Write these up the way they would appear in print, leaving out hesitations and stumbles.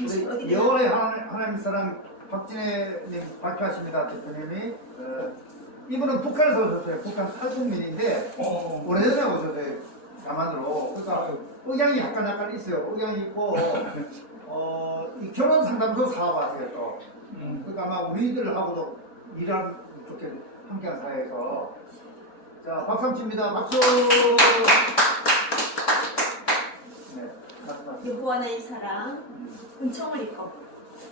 우리 여호와의 하나님 사랑 박진혜님 발표하십니다. 대표님이 이분은 북한에서 오셨어요. 북한 탈북민인데 오래전에 오셨어요. 남한으로. 그러니까 의향이 약간 있어요. 의향이 있고 이 결혼 상담소 사업하세요 또. 그러니까 아마 우리들하고도 일하는 좋게 함께한 사회에서 자 박삼치입니다. 박수. 네, 여호와의 사랑 은총을 입고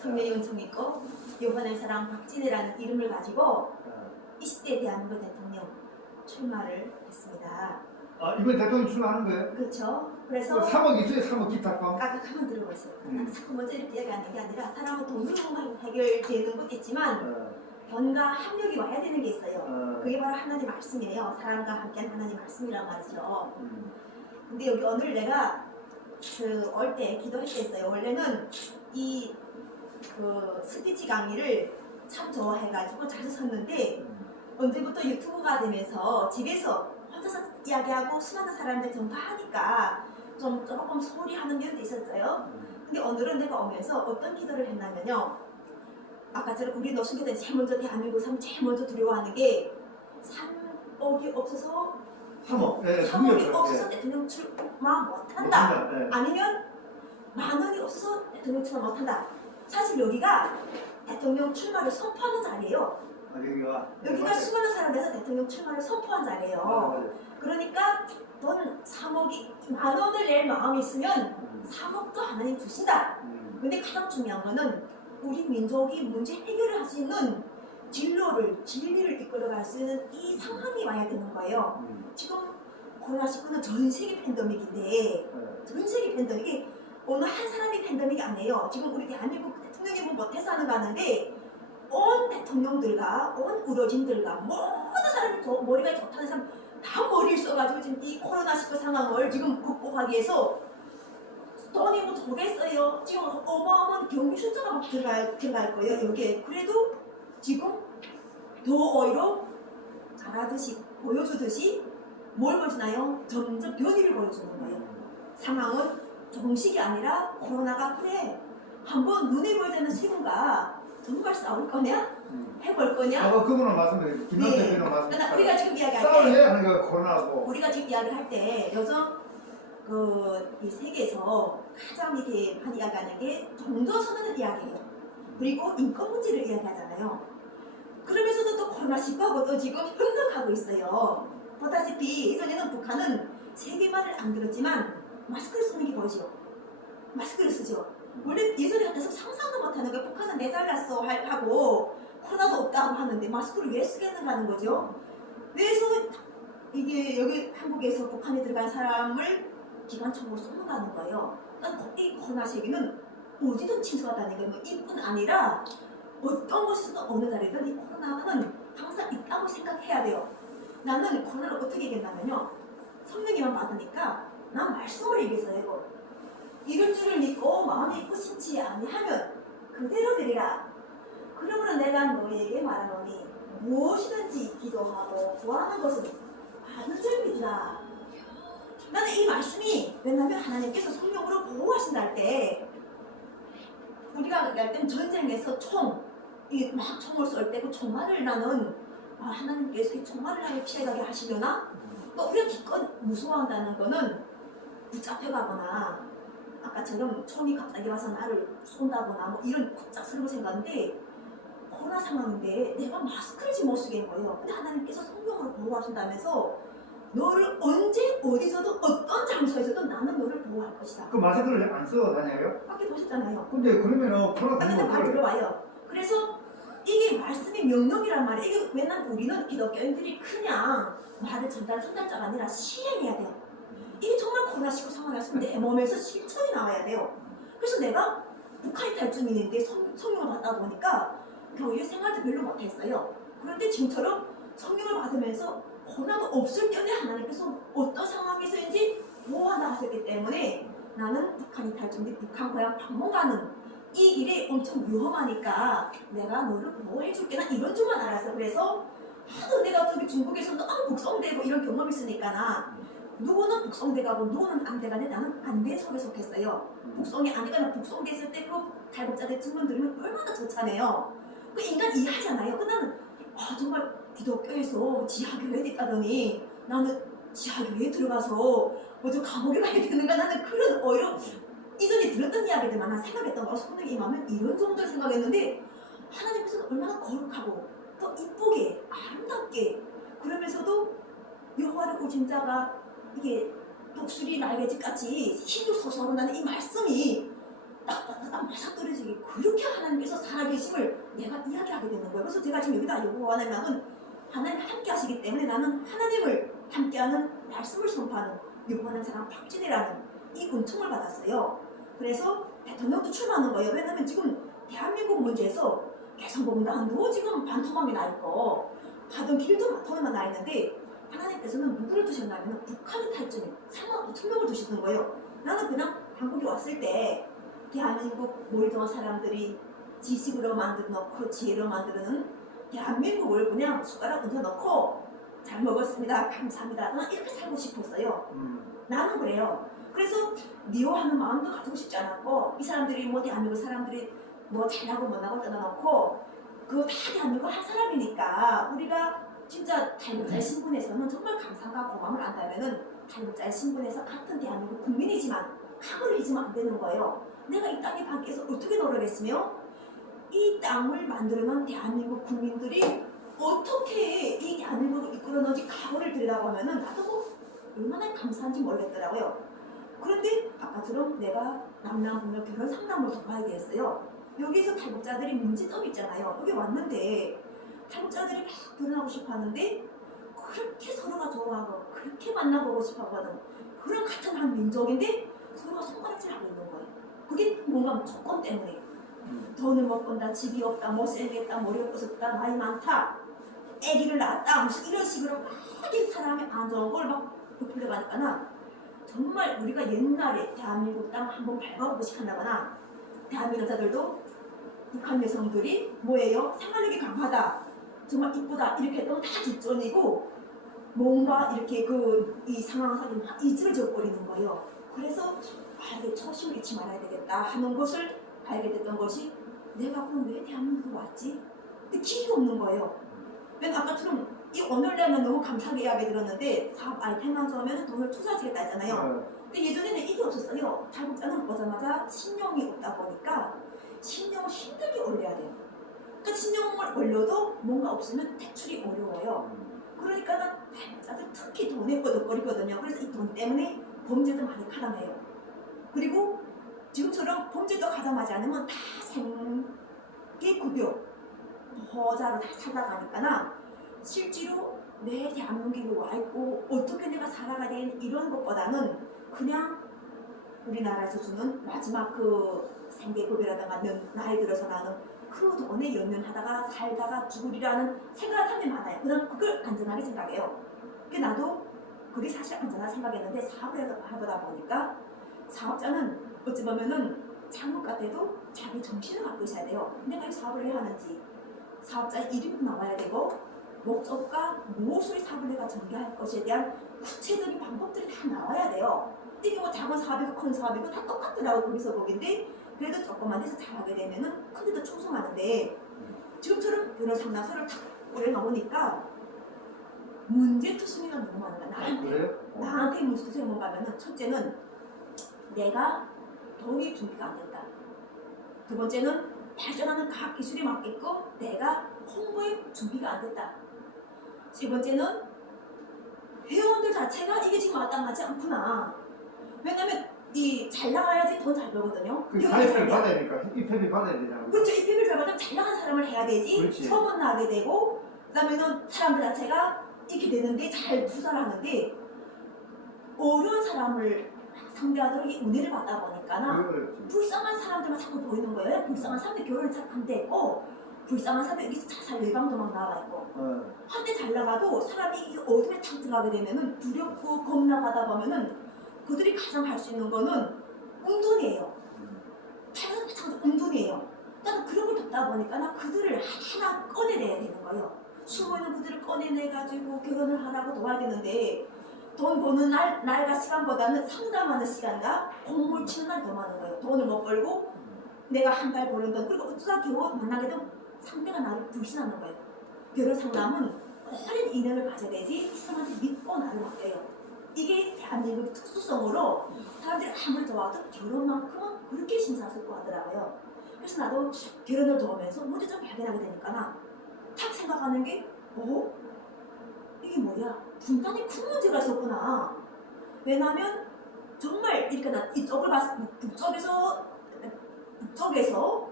성령의 은총을 입고 여호와의 사랑 박진혜라는 이름을 가지고 20대 대한민국 대통령 출마를 했습니다. 아 이번 대통령 출마하는 거예요? 그렇죠. 그래서 3억 있어요. 3억 기타권. 한번 들어보세요. 자꾸 먼저 이렇게 얘기하는 게 아니라 사람은 돈으로만 해결되는 것도 있지만 돈과 합력이 와야 되는 게 있어요. 그게 바로 하나님 말씀이에요. 사람과 함께한 하나님 말씀이란 말이죠. 근데 여기 오늘 내가 올 때 기도했겠어요. 원래는 이 스피치 강의를 참 좋아해가지고 자주 섰는데 언제부터 유튜브가 되면서 집에서 혼자서 이야기하고 수많은 사람들 전파하니까 조금 소홀히 하는 면도 있었어요. 근데 오늘은 내가 오면서 어떤 기도를 했냐면요. 아까처럼 우리 노숙인들 제일 먼저 대한민국 사람 제일 먼저 두려워하는 게 3억이 없어서 3억. 네, 3억이 없어서 대통령 출마 못한다. 네. 아니면 10,000원이 없어서 대통령 출마 못한다. 사실 여기가 대통령 출마를 선포하는 자리예요. 여기가 수많은 사람들에서 대통령 출마를 선포한 자리예요. 그러니까 돈 3억이 10,000원을 낼 마음이 있으면 3억도 하나님 주신다. 근데 가장 중요한 거는 우리 민족이 문제 해결을 할 수 있는 진리를 이끌어갈 수 있는 이 상황이 와야 되는 거예요. 지금 코로나19는 전 세계 팬데믹인데 전 세계 팬데믹이 어느 한 사람이 팬데믹이 아니에요. 지금 우리 대한민국 대통령이 뭐 못해서 하는 거 아는데 온 대통령들과 온 의료진들과 모든 사람이 머리가 좋다는 사람 다 머리를 써가지고 지금 이 코로나19 상황을 지금 극복하기 위해서 돈이 뭐 저겠어요. 지금 어마어마한 경비 숫자가 막 들어갈 거예요. 여기에. 그래도 지금 더 오히려 잘하듯이 보여주듯이 뭘 보여주나요? 점점 변이를 보여주는 거예요. 상황은 조금씩이 아니라 코로나가 그래 한번 눈에 보이지 않는 세금과 정말 싸울 거냐? 해볼 거냐? 그분은 말씀드려요. 김남태 대표는 말씀드려요. 우리가 지금 이야기할 때 싸울래? 하는 거 코로나고. 우리가 지금 이야기할 때 요즘 이 세계에서 가장 이렇게 많이 이야기하는 게 종교선언을 이야기해요. 그리고 인권 문제를 이야기하잖아요. 그러면서도 또 코로나19하고도 지금 협력하고 있어요. 보다시피 예전에는 북한은 세계말을 안 들었지만 마스크를 쓰는 게 보이죠. 마스크를 쓰죠. 원래 예전에 같아서 상상도 못하는 거예요. 북한은 내잘났어 하고 코로나도 없다고 하는데 마스크를 왜 쓰겠는가 하는 거죠. 그래서 이게 여기 한국에서 북한에 들어간 사람을 기관총으로 쏘는다는 거예요. 그러니까 이 코로나 세계는 어디든 침투하다는 게 뭐 이뿐 아니라 어떤 곳에서든 어느 자리든 이 코로나는 항상 있다고 생각해야 돼요. 나는 코로나를 어떻게 이겼냐면요. 성령님만 받으니까 난 말씀을 이겼어요. 이거. 이럴 줄을 믿고 마음에 있고 신치 아니하면 그대로 되리라. 그러므로 내가 너에게 말하노니 무엇이든지 기도하고 구하는 것은 받는 줄 믿으라. 나는 이 말씀이 왜냐면 하나님께서 성령으로 보호하신다 할 때 우리가 얘기할 때는 전쟁에서 이게 막 총을 쏠 때 그 총알을 나는 하나님께서 이 총알을 나를 피해가게 하시려나? 또 우리가 기껏 무서워한다는 거는 붙잡혀가거나 아까처럼 총이 갑자기 와서 나를 쏜다거나 뭐 이런 갑작스러운 생각인데 코로나 상황인데 내가 마스크를 지금 못 쓰게 한 거예요. 근데 하나님께서 성령으로 보호하신다면서 너를 언제 어디서든 어떤 장소에서도 나는 너를 보호할 것이다. 그 마스크를 안 쓰고 다녀요? 밖에 보셨잖아요. 근데 그러면은 코로나 근데 말 들어와요. 그래서 이게 말씀의 명령이란 말이에요. 이게 왜냐면 우리는 기독교인들이 그냥 말을 전달자가 아니라 실행해야 돼요. 이게 정말 코로나19 상황이었으면 내 몸에서 실천이 나와야 돼요. 그래서 내가 북한이 탈주민인데 성령을 받다 보니까 교회 생활도 별로 못했어요. 그런데 지금처럼 성령을 받으면서 코로나도 없을 때에 하나님께서 어떤 상황에서인지 보호하다 하셨기 때문에 나는 북한이 탈주민데 북한 고향 방문 가는 이 길이 엄청 위험하니까 내가 너를 보호해줄게. 난 이런 줄만 알았어. 그래서 하도 내가 저기 중국에서도 북송되고 이런 경험이 있으니까 나 누구는 북송돼 가고 누구는 안 돼가는데 나는 안돼 속에 속했어요. 북송이 안 돼가 북송됐을 때 그 탈북자들 증언 들으면 얼마나 좋잖아요. 그 인간 이해하잖아요. 그 나는 정말 기독교에서 지하교회에 있다더니 나는 지하교회에 들어가서 뭐좀 감옥에 가야 되는가 나는 그런 어려 이전에 들었던 이야기들만 난 생각했던 거 성령이 임하면 이런 정도를 생각했는데 하나님께서 얼마나 거룩하고 또 이쁘게 아름답게 그러면서도 여호와를 오신 자가 이게 독수리 날개짓같이 힘을 솟아오르 나는 이 말씀이 딱딱딱 맞아떨어지게 그렇게 하나님께서 살아계심을 내가 이야기하게 되는 거예요. 그래서 제가 지금 여기다 여호와 하나님은 하나님 함께 하시기 때문에 나는 하나님을 함께하는 말씀을 선포하는 여호와 하나님 사랑 박진혜라는 이 은총을 받았어요. 그래서 대통령도 출마하는 거예요. 왜냐면 지금 대한민국 문제에서 개성공단도 지금 반토막이 나 있고 가던 길도 반토막만 나 있는데 하나님께서는 누구를 두셨냐면 북한의 탈전에 3만 5천 명을 두시는 거예요. 나는 그냥 한국에 왔을 때 대한민국 멀쩡한 사람들이 지식으로 만들어 놓고 지혜로 만드는 대한민국을 그냥 숟가락 얹어 놓고 잘 먹었습니다. 감사합니다. 난 이렇게 살고 싶었어요. 나는 그래요. 그래서 미워하는 마음도 가지고 싶지 않았고 이 사람들이 뭐 대한민국 사람들이 뭐 잘나고 못나고 떠나놓고 그거 다 대한민국 한 사람이니까 우리가 진짜 탈북자의 신분에서는 정말 감사가 고마움을 안다면은 탈북자의 신분에서 같은 대한민국 국민이지만 각오를 잊으면 안 되는 거예요. 내가 이 땅의 밖에서 어떻게 노력했으며 이 땅을 만들어놓은 대한민국 국민들이 어떻게 이 대한민국을 이끌어놓은지 각오를 들여다보면은 나도 뭐 얼마나 감사한지 모르겠더라고요. 그런데 아까처럼 내가 남남북녀 결혼 상담을 도와야 되었어요. 여기서 탈북자들이 문제점이 있잖아요. 여기 왔는데 탈북자들이 막 결혼하고 싶어 하는데 그렇게 서로가 좋아하고 그렇게 만나보고 싶어 하거든. 그런 같은 한 민족인데 서로가 손가락질 하고 있는 거예요. 그게 뭔가 조건 때문에 돈을 못 번다, 집이 없다, 못생겼다, 머리 없어졌다, 나이 많다, 아기를 낳았다 무슨 이런 식으로 막 사람이 안 좋은 걸 막 부풀려가니까 정말 우리가 옛날에 대한민국 땅 한번 밟아보고 싶한다거나 대한민국 여자들도 북한 여성들이 뭐예요? 생활력이 강하다, 정말 이쁘다 이렇게 했던 다 뒷전이고 뭔가 이렇게 이 상황에서 잊어져 버리는 거예요. 그래서 이게 초심을 잃지 말아야 되겠다 하는 것을 알게 됐던 것이 내가 그럼 왜 대한민국에 왔지? 근데 길이 없는 거예요. 맨 아까처럼 이 오늘 내면 너무 감사하게 이야기 들었는데 사업 아이템만 좋으면 돈을 투자하시겠다 했잖아요. 근데 예전에는 이게 없었어요. 탈북자는 오자마자 신용이 없다 보니까 신용을 힘들게 올려야 돼요. 그러니까 신용을 올려도 뭔가 없으면 대출이 어려워요. 그러니까 탈북자들 특히 돈에 거덕거리거든요. 그래서 이 돈 때문에 범죄도 많이 가담해요. 그리고 지금처럼 범죄도 가담하지 않으면 다 생계급여 보호자로 다 살아가니까 실제로 내 대한민국에 와있고 어떻게 내가 살아가야 되는 이런 것보다는 그냥 우리나라에서 주는 마지막 생계급여라든가 나이 들어서 나는 그 돈에 연연하다가 살다가 죽으리라는 생각을 사람이 많아요. 그냥 그걸 안전하게 생각해요. 그러니까 나도 그게 사실 안전하게 생각했는데 사업을 하다 보니까 사업자는 어찌 보면은 창업 같아도 자기 정신을 갖고 있어야 돼요. 내가 이 사업을 왜 하는지 사업자 이름도 나와야 되고 목적과 무엇을 사업을 내가 전개할 것에 대한 구체적인 방법들이 다 나와야 돼요. 이게 뭐 작은 사업이고 큰 사업이고 다 똑같더라고 거기서 거긴데 그래도 조금만 해서 잘하게 되면은 큰데도 충성하는데 지금처럼 이런 상담소를 탁 올려놓으니까 문제투성이가 너무 많은 거야. 나한테 문제투성이 뭔가 하면은 첫째는 내가 돈이 준비가 안 된다. 두 번째는 발전하는 과학 기술에 맞게끔 내가 홍보에 준비가 안 됐다. 세 번째는 회원들 자체가 이게 지금 마땅하지 않구나. 왜냐면 이 잘 나가야지 돈 잘 벌거든요. 그 사회를 받아야 되니까 입회비 받아야 되잖아. 그렇죠. 입회비를 잘 받으면 잘 나간 사람을 해야 되지. 그렇지. 소문나게 되고 그다음에는 사람들 자체가 이렇게 되는데 잘 투자를 하는데 어려운 사람을 상대하도록 은혜를 받다 보니까 불쌍한 사람들만 자꾸 보이는 거예요. 불쌍한 사람들 결혼을 잘 안 되고 불쌍한 사람들 여기서 자살 예방도 막 나와 있고 한때 잘 나가도 사람이 이 어둠에 탁 들어가게 되면은 두렵고 겁나가다 보면은 그들이 가장 할 수 있는 거는 운동이에요. 타고난 마찬가지로 운동이에요. 나는 그런 걸 듣다 보니까 나 그들을 하나 꺼내내야 되는 거예요. 숨어있는 그들을 꺼내내가지고 결혼을 하라고 도와야 되는데 돈 버는 날과 시간보다는 상담하는 시간과 공물 치는 날이 더 많은 거예요. 돈을 못 벌고 내가 한 달 버는 돈, 그리고 어쩌다 겨우 만나게 되면 상대가 나를 불신하는 거예요. 결혼 상담은 오랜 인연을 가져야 되지 이 사람한테 믿고 나를 맡겨요. 이게 대한민국 특수성으로 사람들이 아무리 좋아도 결혼만큼은 그렇게 심사숙고하더라고요. 그래서 나도 결혼을 도우면서 문제점 발견하게 되니까 탁 생각하는 게 이게 뭐야? 분단에 큰 문제가 있었구나. 왜냐면 정말 이렇게 나 이쪽을 봤을 북쪽에서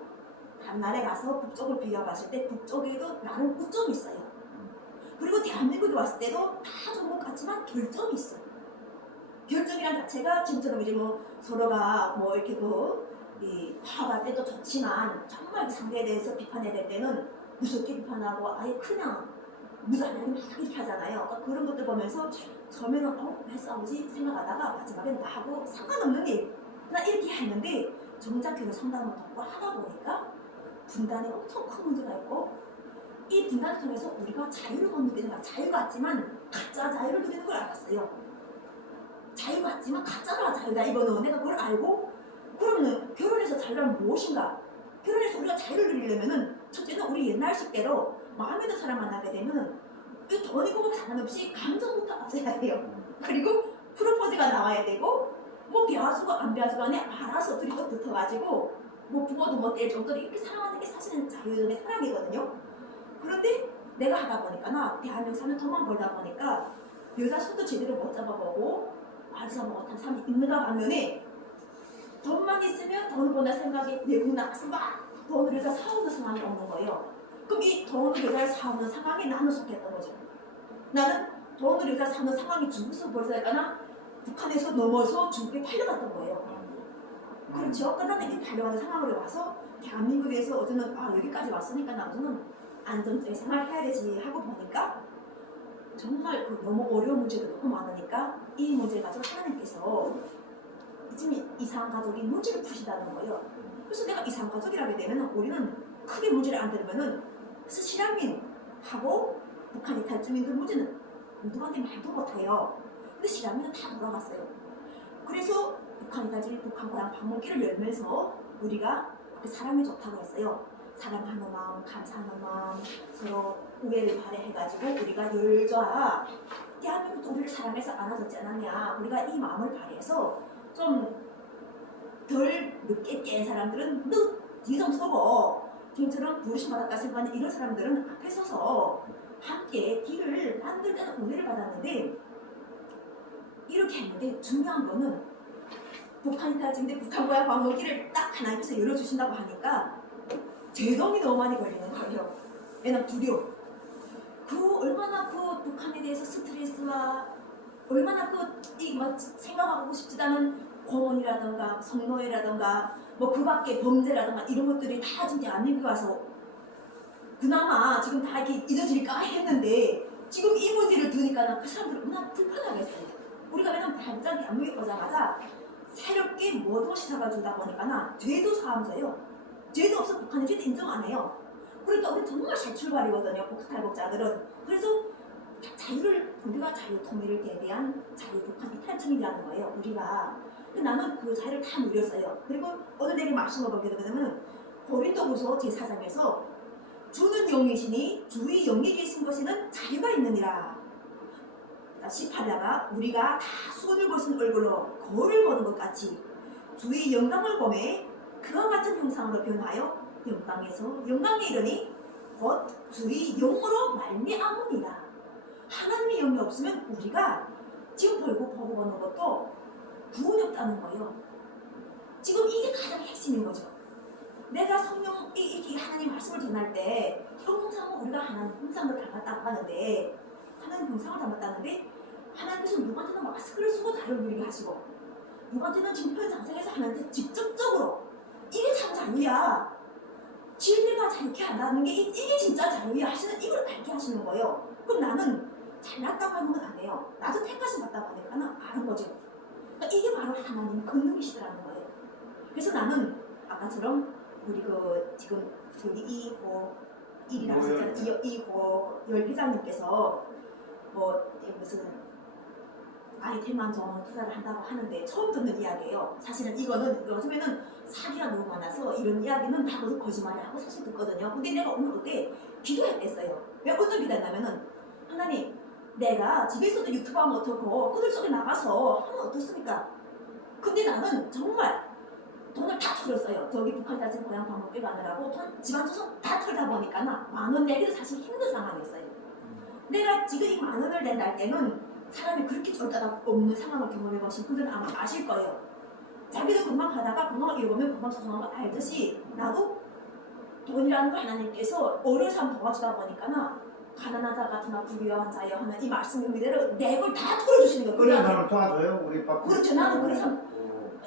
다른 가서 북쪽을 비교해봤을 때 북쪽에도 나름 우점이 있어요. 그리고 대한민국에 왔을 때도 다 좋은 것 같지만 결점이 있어요. 결점이란 자체가 지금처럼 이제 뭐 서로가 뭐 이렇게 화할 때도 좋지만 정말 상대에 대해서 비판해야 될 때는 무섭게 비판하고 아예 그냥 무자하게 막 이렇게 하잖아요. 그러니까 그런 것들 보면서 처음에는 왜 싸우지 생각하다가 마지막엔 나하고 상관없는 일 그냥 이렇게 했는데 정작 결혼 상담을 듣고 하다 보니까 분단에 엄청 큰 문제가 있고 이 분단을 통해서 우리가 자유를 못 누리는 거야. 자유 같지만 가짜 자유를 누리는 걸 알았어요. 자유 같지만 가짜라 자유다 이거는 내가 그걸 알고 그러면 결혼해서 자유란 무엇인가? 결혼해서 우리가 자유를 누리려면은 첫째는 우리 옛날식대로 마음에 드는 사람 만나게 되면 돈이고 상관없이 감정부터 앞서야 돼요. 그리고 프로포즈가 나와야 되고 뭐 배워주고 안 배워주고 안에 알아서 둘이 또 붙어가지고 뭐 부모도 못 될 정도로 이렇게 사랑하는 게 사실은 자유의 사랑이거든요. 그런데 내가 하다 보니까 대한민국 사는 돈만 벌다 보니까 여자 손도 제대로 못 잡아보고 아주 못한 사람이 있는가 반면에 돈만 있으면 돈을 번다 생각이 외국 나가서 막 돈을 여자 사오는 상황이 오는 거예요. 그럼 이 돈을 여자를 사오는 상황에 나는 속했던 거죠. 나는 돈을 여자 사오는 상황이 중국에서 벌써 할까나 북한에서 넘어서 중국에 팔려갔던 거예요. 그렇죠. 그러니까 나는 이렇게 팔려가는 상황으로 와서 대한민국에서 어제는 여기까지 왔으니까 나는 안정적인 생활을 해야 되지 하고 보니까 정말 너무 어려운 문제도 너무 많으니까 이 문제를 가지고 하나님께서 지금 이상한 가족이 문제를 푸시다는 거예요. 그래서 내가 이상한 가족이라게 되면 우리는 크게 문제를 안 들으면은 그래서 실향민하고 북한 이탈주민들 문제는 누구한테 말도 못해요. 근데 실향민은 다 돌아갔어요. 그래서 북한 이탈주민 북한 고향 방문길을 열면서 우리가 사람이 좋다고 했어요. 사랑하는 마음, 감사하는 마음, 서로 우애를 발휘해가지고 우리가 열자 대한민국도 우리를 사랑해서 안아줬지 않았냐. 우리가 이 마음을 발휘해서 좀 덜 늦게 깬 사람들은 뒤 좀 서고 지금처럼 부르심 받았다 생각하는 이런 사람들은 앞에 서서 함께 길을 만들 때는 은혜를 받았는데 이렇게 했는데 중요한 거는 북한이 다진데 북한 고향 방문길을 딱 하나님께서 열어주신다고 하니까 제동이 너무 많이 걸리는 거예요. 왜냐면 두려움. 얼마나 북한에 대해서 스트레스와 얼마나 생각하고 싶지도 않은 공원이라든가 성노예라든가 뭐 그 밖에 범죄라든가 이런 것들이 다 지금 대한민국에 와서 그나마 지금 다 이렇게 잊어질까 했는데 지금 이 문제를 두니까 그 사람들 얼마나 불편하겠어요. 우리가 왜냐면 대한민국에 오자마자 새롭게 모든 것이 잡아준다 보니까 죄도 사함져요. 죄도 없어 북한은 죄도 인정 안 해요. 그러니까 우리 정말 새 출발이거든요. 북탈북자들은. 그래서 우리가 자유 통일을 대비한 자유 북한 이탈주민이라는 거예요. 우리가. 나는 그 자유를 다 누렸어요. 그리고 오늘 내게 말씀을 보게 되면 고린도후서 제4장에서 주는 영이시니 주의 영이 계신 것에는 자유가 있느니라. 18자가 우리가 다 손을 벗은 얼굴로 거울을 보는 것 같이 주의 영광을 보매 그와 같은 형상으로 변하여 영광에서 영광에 이르니 곧 주의 영으로 말미암으니라. 하나님의 영이 없으면 우리가 지금 보고 보는 것도 구원이 없다는 거예요. 지금 이게 가장 핵심인 거죠. 내가 성령 이 하나님 말씀을 전할 때 형상은 우리가 하나님 형상을 닮았다고 하는데 하나님 형상을 닮았다는데 하나님께서 누구한테는 마스크를 쓰고 자유를 누리게 하시고 누구한테는 지금 현 장생에서 하나님께 직접적으로 이게 참 자유야. 진리가 자유케 한다는 게 이게 진짜 자유야 하시는 이걸 밝게 하시는 거예요. 그럼 나는 잘났다고 하는 건 안 해요. 나도 택하신 받다고 하니까 아는 거죠. 그러니까 이게 바로 하나님 권능이시라는 거예요. 그래서 나는 아까처럼 우리 지금 저기 2호 1이라고 했잖아요. 2호 열 회장님께서 무슨 아이템만 좀 투자를 한다고 하는데 처음 듣는 이야기예요. 사실은 이거는 요즘에는 사기가 너무 많아서 이런 이야기는 다 거짓말이라고 사실 듣거든요. 근데 내가 오늘 그때 기도했어요. 왜 어떤 기도했냐면은 하나님, 내가 집에서도 유튜브 하면 어떻고 그들 속에 나가서 하면 어떻습니까? 근데 나는 정말 돈을 다 털었어요. 저기 북한 자식 고향 밥 먹게 가느라고 돈 집안 조선 다 털다 보니까 10,000원 내기도 사실 힘든 상황이었어요. 내가 지금 이 10,000원을 낸다 할 때는 사람이 그렇게 절대가 없는 상황을 경험해 보신 분들은 아마 아실 거예요. 자기도 금방 하다가 금방 잃어보면 금방 소송한 거 알듯이 나도 돈이라는 걸 하나님께서 어려운 사람 도와주다 보니까 가난한 자 같으나 부유한 자여 하는 이 말씀 그대로 내 걸 다 털어주시는 거예요. 그런 사람을 도와줘요? 우리 밥. 그렇죠. 나는 그래서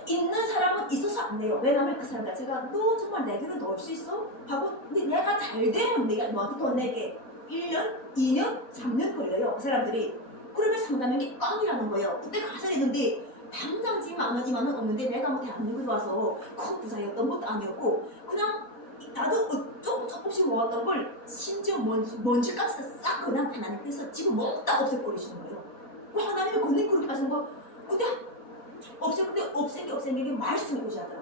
있는 사람은 있어서 안 돼요. 왜냐면 그 사람 자체가 너 정말 내게로 넣을 수 있어? 하고 근데 내가 잘 되면 내가 너한테 돈 내게 1년, 2년, 3년 걸려요. 그 사람들이. 그러면 상담액이 꽝이라는 거예요. 그때 가서 있는데 당장 지금 10,000원, 20,000원 없는데 내가 뭐 대한민국에 와서 큰 부자였던 것도 아니었고 그냥 나도 조금씩 모았던 걸 심지어 먼지까지 싹 그냥 하나님께서 지금 모두 다 없애버리시는 거예요. 왜 하나님이 그렇게 하시는 거? 근데 없애기 말씀이 오지하더라.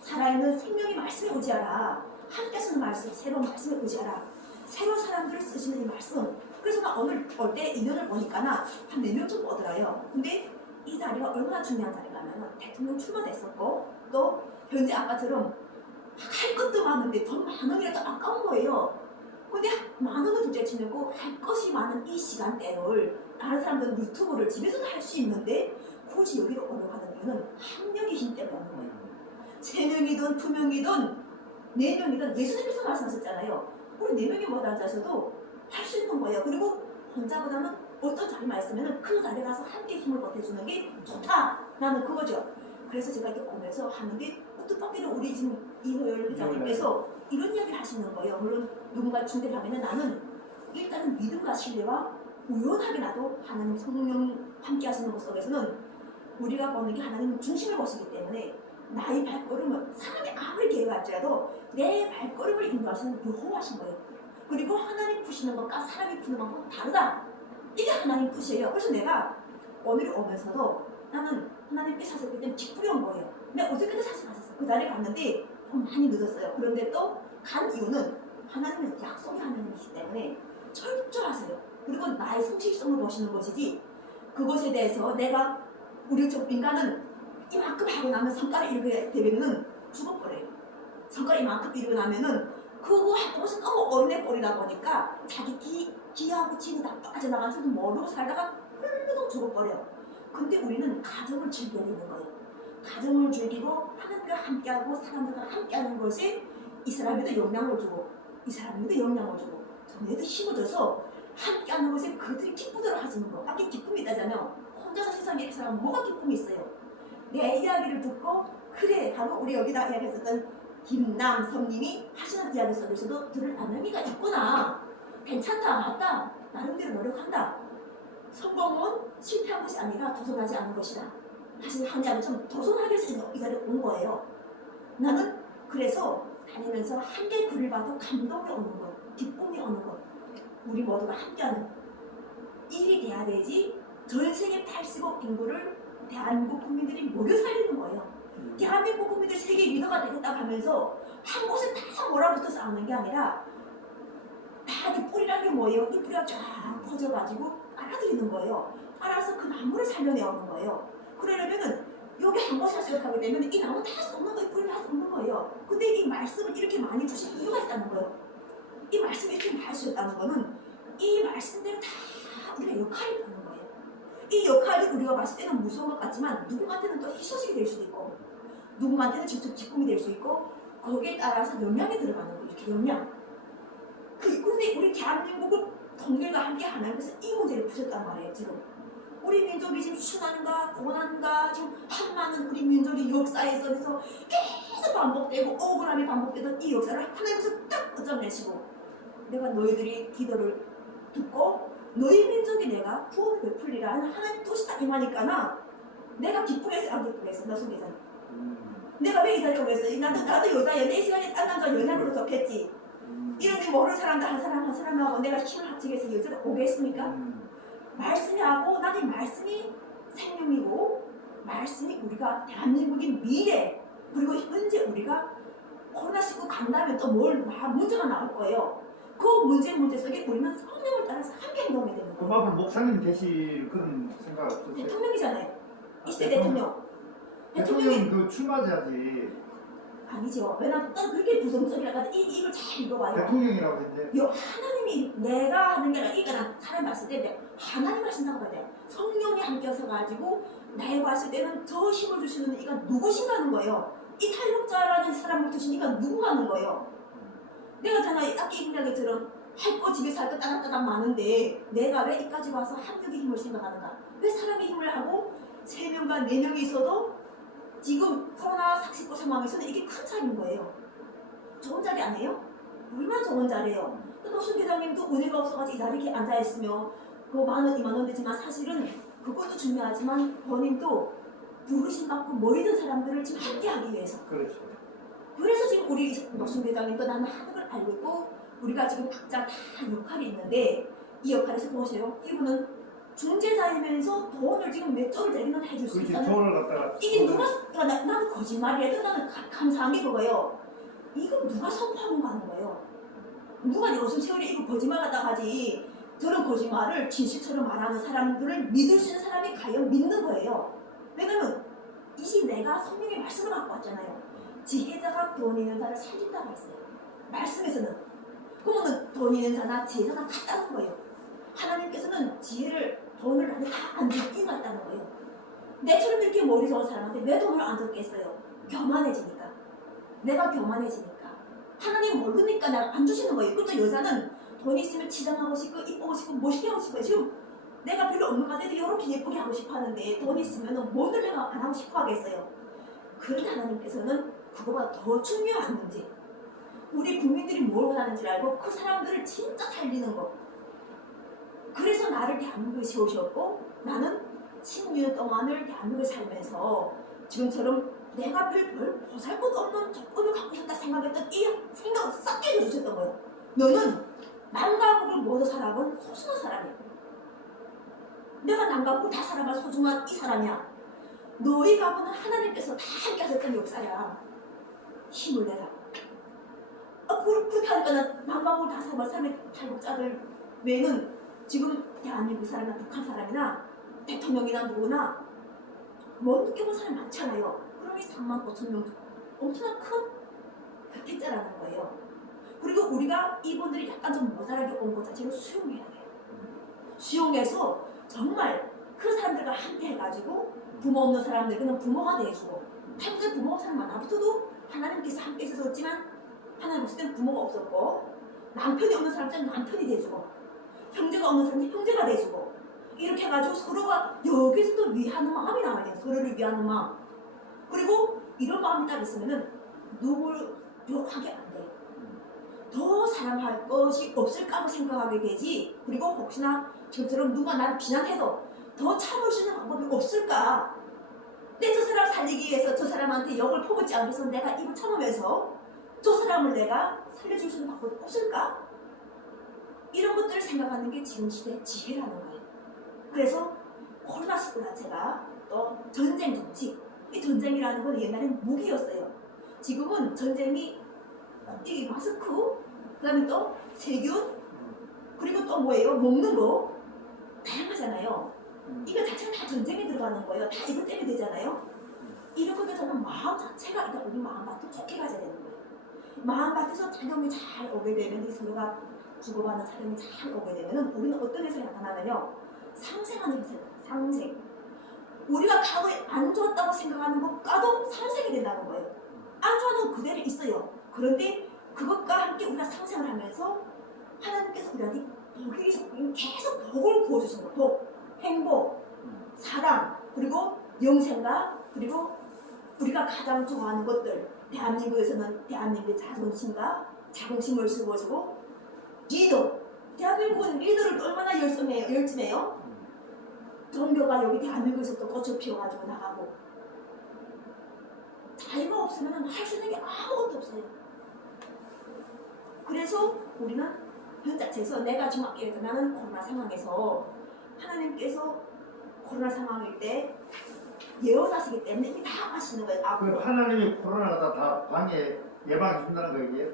살아있는 생명이 말씀이 오지하라. 함께 쓰는 말씀, 새로운 말씀이 오지하라. 새로운 사람들을 쓰시는 이 말씀. 그래서 나 오늘 올 때 인연을 보니까 한 4명 좀 오더라요. 근데 이 자리가 얼마나 중요한 자리가면 대통령 출마됐었고 또 현재 아까처럼 할 것도 많은데 돈 10,000원이라도 아까운 거예요. 근데 10,000원은 둘째 치고 할 것이 많은 이 시간대를 다른 사람들은 유튜브를 집에서도 할 수 있는데 굳이 여기로 올라가는 이유는 한 명의 힘 때문에 하는 거예요. 3명이든 2명이든 4명이든 예수님께서 말씀하셨잖아요. 우리 4명이 모두 앉아서도 할 수 있는 거예요. 그리고 혼자보다는 어떤 자리만 있으면 그 자리에 가서 함께 힘을 보태주는 게 좋다. 나는 그거죠. 그래서 제가 이렇게 오면서 하는데 뜻밖에도 우리 지금 이호열 기자님께서 이런 이야기를 하시는 거예요. 물론 누군가 중대를 하면 나는 일단은 믿음과 신뢰와 우연하게 나도 하나님 성령 함께 하시는 것 속에서는 우리가 보는 게 하나님 중심을 보시기 때문에 나의 발걸음은 사람이 아무리 계획할지라도 내 발걸음을 인도하시는 여호와신 거예요. 그리고 하나님 푸시는 것과 사람이 푸는 것은 다르다. 이게 하나님 뜻이에요. 그래서 내가 오늘 오면서도 나는 하나님께 하셨기 때문에 기쁘게 온 거예요. 근데 어저께도 사실 갔었어. 그 자리에 갔는데 좀 많이 늦었어요. 그런데 또 간 이유는 하나님은 약속의 하나님이시기 때문에 철저하세요. 그리고 나의 성실성을 보시는 것이지 그것에 대해서 내가 우리 저 인간은 이만큼 하고 나면 성과를 이루게 되면은 죽어버려요. 성과를 이만큼 이루고 나면은 그거 하고 무슨 너무 어른의 꼴이다 보니까 자기 기하고 진이 다 빠져나간 줄도 모르고 살다가 훌루덩 죽어버려요. 근데 우리는 가정을 즐겨야 되는 거예요. 가정을 즐기고 하나님과 함께하고 사람들과 함께하는 것이 이 사람에도 영향을 주고 이 사람에도 영향을 주고 저에도 힘을 줘서 함께하는 것에 그들이 기쁘도록 하시는 거. 밖에 기쁨이 있다잖아요. 혼자서 세상에 이렇게 살아면 뭐가 기쁨이 있어요. 내 이야기를 듣고 그래 하고 우리 여기다 이야기했었던 김남성님이 하시는 이야기 속에서도 들을 반응이가 있구나. 괜찮다, 맞다, 나름대로 노력한다. 성공은 실패한 것이 아니라 도전하지 않은 것이다. 사실 한 이야기처럼 도전하게 해서 이 자리에 온 거예요. 나는 그래서 다니면서 한 개 글을 봐도 감동이 오는 것, 기쁨이 오는 것, 우리 모두가 함께하는 일이 돼야 되지. 전 세계 80억 인구를 대한민국 국민들이 먹여 살리는 거예요. 대한민국 국민들 세계 리더가 되겠다고 하면서 한 곳에 다 몰아붙어 싸우는 게 아니라 다 이 뿌리라는 게 뭐예요? 이 뿌리가 쫙 퍼져가지고 빨아들이는 거예요. 빨아서 그 나무를 살려내오는 거예요. 그러려면은 여기 한 곳에 생각하게 되면 이 나무 다 썩는 거예요. 뿌리 다 썩는 거예요. 근데 이 말씀을 이렇게 많이 주신 이유가 있다는 거예요. 이 말씀이 이렇게 많이 주셨다는 거는 이 말씀대로 다 우리가 역할이 있다는 거예요. 이 역할이 우리가 봤을 때는 무서운 것 같지만 누군가한테는 또 희소식이 될 수도 있고 누군가한테는 직접 기쁨이 될 수 있고 거기에 따라서 영향이 들어가는 거예요. 이렇게 영향. 그런데 우리 대한민국을 통일과 함께 하나님께서 이 문제를 푸셨단 말이에요. 지금 우리 민족이 지금 순환과 고난과 지금 한 많은 우리 민족의 역사에 있어서 계속 반복되고 억울함이 반복되던 이 역사를 하나님께서 딱 끊어내시고 내가 너희들이 기도를 듣고 너희 민족이 내가 구원을 베풀리라는 하나님 뜻이 딱 임하니까 내가 기쁘겠어 안 기쁘겠어? 너 속에서 내가 왜 이 자리에 오겠어? 나도 여자야. 내 시간에 딴 남자 연애하는 거 좋겠지. 이런데 모르는 사람들 한 사람하고 내가 힘을 합치겠어. 여자가 오겠습니까? 말씀이 하고 나는 말씀이 생명이고 말씀이 우리가 대한민국의 미래 그리고 현재 우리가 코로나19 간다면 또 뭘 문제가 나올 거예요. 그 문제 속에 우리는 성령을 따라서 함께 행동해야 되는 그럼 거예요. 앞으로 목사님이 되실 그런 생각 없으세요? 대통령이잖아요. 이때 대통령. 대통령이 대통령도 출마해야지. 아니죠. 왜냐면 또 그렇게 부정적이라고 이걸 잘 읽어봐요. 대통령이라고 했대. 하나님이 내가 하는 게 아니라 이거는 사람 봤을 때 하나님 하신다고 봐야 돼. 성령이 함께 하셔가지고 나에 봤을 때는 저 힘을 주시는 이가 누구신가 하는 거예요. 이 탈북자라는 사람을 두신 이가 누구가 하는 거예요. 내가 전에 아까 이야기처럼 할 거 집에서 할 거 따닥따닥 많은데 내가 왜 이까지 와서 합력의 힘을 생각하는가? 왜 사람의 힘을 하고 3명과 4명이 있어도 지금 코로나19 상황에서는 이게 큰 자리인 거예요. 좋은 자리 아니에요? 얼마나 좋은 자리예요. 또 노순 회장님도 은혜가 없어가지고 이 자리에 이렇게 앉아있으며 그거 10,000원, 20,000원 되지만 사실은 그것도 중요하지만 본인도 부르심 받고 머리 든 사람들을 지금 함께하기 위해서 그렇죠. 그래서 지금 우리 노순 회장님도 나는 하는 걸 알고 있고 우리가 지금 각자 다 역할이 있는데 이 역할에서 보세요. 이분은 중재자이면서 돈을 지금 몇 조를 내기는 해줄 수 그렇지. 있다는 돈을 갖다가. 이게 누가 나는 거짓말이야. 나는 감사한 게 그거예요. 이거 누가 선포하는 거 하는 거예요. 누가 요즘 세월에 이거 거짓말 갖다 하지. 저런 거짓말을 진실처럼 말하는 사람들을 믿을 수 있는 사람이 과연 믿는 거예요. 왜냐면 이제 내가 성령의 말씀을 갖고 왔잖아요. 지혜자가 돈 있는 자를 살린다고 했어요. 말씀에서는. 그러면 돈 있는 자나 지혜자가 같다는 거예요. 하나님께서는 지혜를 돈을 나한테 다안 주긴 같다는 거예요. 내처럼 이렇게 머리 좋은 사람한테 왜 돈을 안 줬겠어요? 교만해지니까. 내가 교만해지니까. 하나님 모르니까 내가 안 주시는 거예요. 그것도 여자는 돈 있으면 치장하고 싶고 이쁘고 싶고 멋있게 하고 싶어요. 지금 내가 별로 없는 가운데도 이렇게 예쁘게 하고 싶어 하는데 돈 있으면 뭐를 내가 안 하고 싶어 하겠어요. 그런데 하나님께서는 그거보다 더 중요한 문제. 우리 국민들이 뭘 원하는지 알고 그 사람들을 진짜 살리는 거. 그래서 나를 대한민국에 세우셨고 나는 16년 동안을 대한민국에 살면서 지금처럼 내가 별 보살것 없는 조건을 갖고 있었다 생각했던 이 생각을 싹 깨져주셨던 거예요. 너는 남과 북을 모두 살아본 소중한 사람이야. 내가 남과 북을 다 살아본 소중한 이 사람이야. 너희 가부는 하나님께서 다 함께 하셨던 역사야. 힘을 내라. 그렇게 하니까 남과 북을 다 살아본 사람의 탈북자들 외에는 지금 대한민국 사람이나 북한 사람이나 대통령이나 누구나 못 느껴본 사람이 많잖아요. 그럼 이 35,000명 엄청난 큰 획기자라는 거예요. 그리고 우리가 이분들이 약간 좀 모자라게 온 것 자체를 수용해야 돼요. 수용해서 정말 그 사람들과 함께 해가지고 부모 없는 사람들은 부모가 돼주고 탈북자 부모가 사람 많아부터도 하나님께서 함께 있었지만 하나님 없을 때는 부모가 없었고 남편이 없는 사람들은 남편이 돼주고 형제가 없는 사람들은 형제가 돼주고 이렇게 해가지고 서로가 여기서 또 위하는 마음이 나와야 돼요. 서로를 위하는 마음. 그리고 이런 마음이 딱 있으면은 누굴 욕하게 안 돼. 더 사랑할 것이 없을까 하고 생각하게 되지. 그리고 혹시나 지금처럼 누가 나를 비난해도 더 참을 수 있는 방법이 없을까? 내 저 사람 살리기 위해서 저 사람한테 욕을 퍼붓지 않기 위해서 내가 입을 참으면서 저 사람을 내가 살려줄 수 있는 방법이 없을까? 이런 것들을 생각하는 게 지금 시대의 지혜라는 거예요. 그래서 코로나19 자체가 또 전쟁 정식. 이 전쟁이라는 건 옛날엔 무기였어요. 지금은 전쟁이 이 마스크, 그 다음에 또 세균, 그리고 또 뭐예요? 먹는 거 다양하잖아요. 이거 자체가 다 전쟁에 들어가는 거예요. 다 이것 때문에 되잖아요. 이런 것들 저는 마음 자체가 일단 우리 마음밭을 좋게 가져야 되는 거예요. 마음밭에서 작용이 잘 오게 되면 이 서로가 주고받는 작용이 잘 오게 되면 우리는 어떤 현상이 나타나면요. 상생하는 현상이 나타나요. 상생. 우리가 과거에 안 좋았다고 생각하는 것과도 상생이 된다는 거예요. 안 좋아하는 건 그대로 있어요. 그런데 그것과 함께 우리가 상생을 하면서 하나님께서 우리한테 복이 계속 복을 부어주시는 거예요. 복, 행복, 사랑, 그리고 영생과 그리고 우리가 가장 좋아하는 것들. 대한민국에서는 대한민국의 자긍심을 세워주고 리더. 대한민국은 리더를 얼마나 열심해요. 종교가 여기 대한민국에서 또 꽃을 피워가지고 나가고 자유가 없으면 할 수 있는 게 아무것도 없어요. 그래서 우리는 현 자체에서 내가 지금 아까 얘기했잖아. 나는 코로나 상황에서 하나님께서 코로나 상황일 때 예언하시기 때문에 이게 다 아시는 거예요. 그 앞으로 하나님이 코로나가 다 방에 예방해 준다는 거 이게?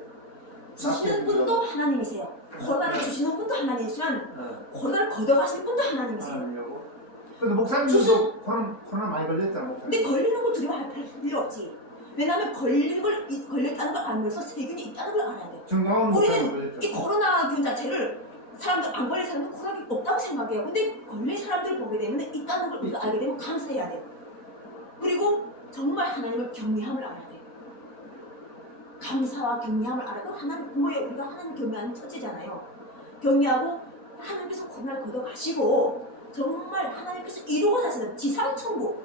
주시는 분도 하나님이세요. 코로나를 주시는 분도 하나님이지만 코로나를 걷어가실 분도 하나님이세요. 하나님이라고? 근데 목사님도 코로나 많이 걸렸잖아, 목사님. 근데 걸리는 거 두려워할 필요 없지. 왜냐하면 걸렸다는 걸 알면서 세균이 있다는 걸 알아야 돼. 정강원 목사님 우리는 이 걸렸잖아. 코로나균 자체를 사람들 안 걸린 사람들 코로나 없다고 생각해요. 근데 걸린 사람들 보게 되면 있다는 걸 우리가 알게 되면 감사해야 돼. 그리고 정말 하나님을 경외함을 알아야 돼. 감사와 경외함을 알아도 하나님 뭐예요? 우리가 하나님 경외하는 처지잖아요. 경외하고 하나님께서 코로나를 걷어가시고 정말 하나님께서 이루어 가시는 지상천국,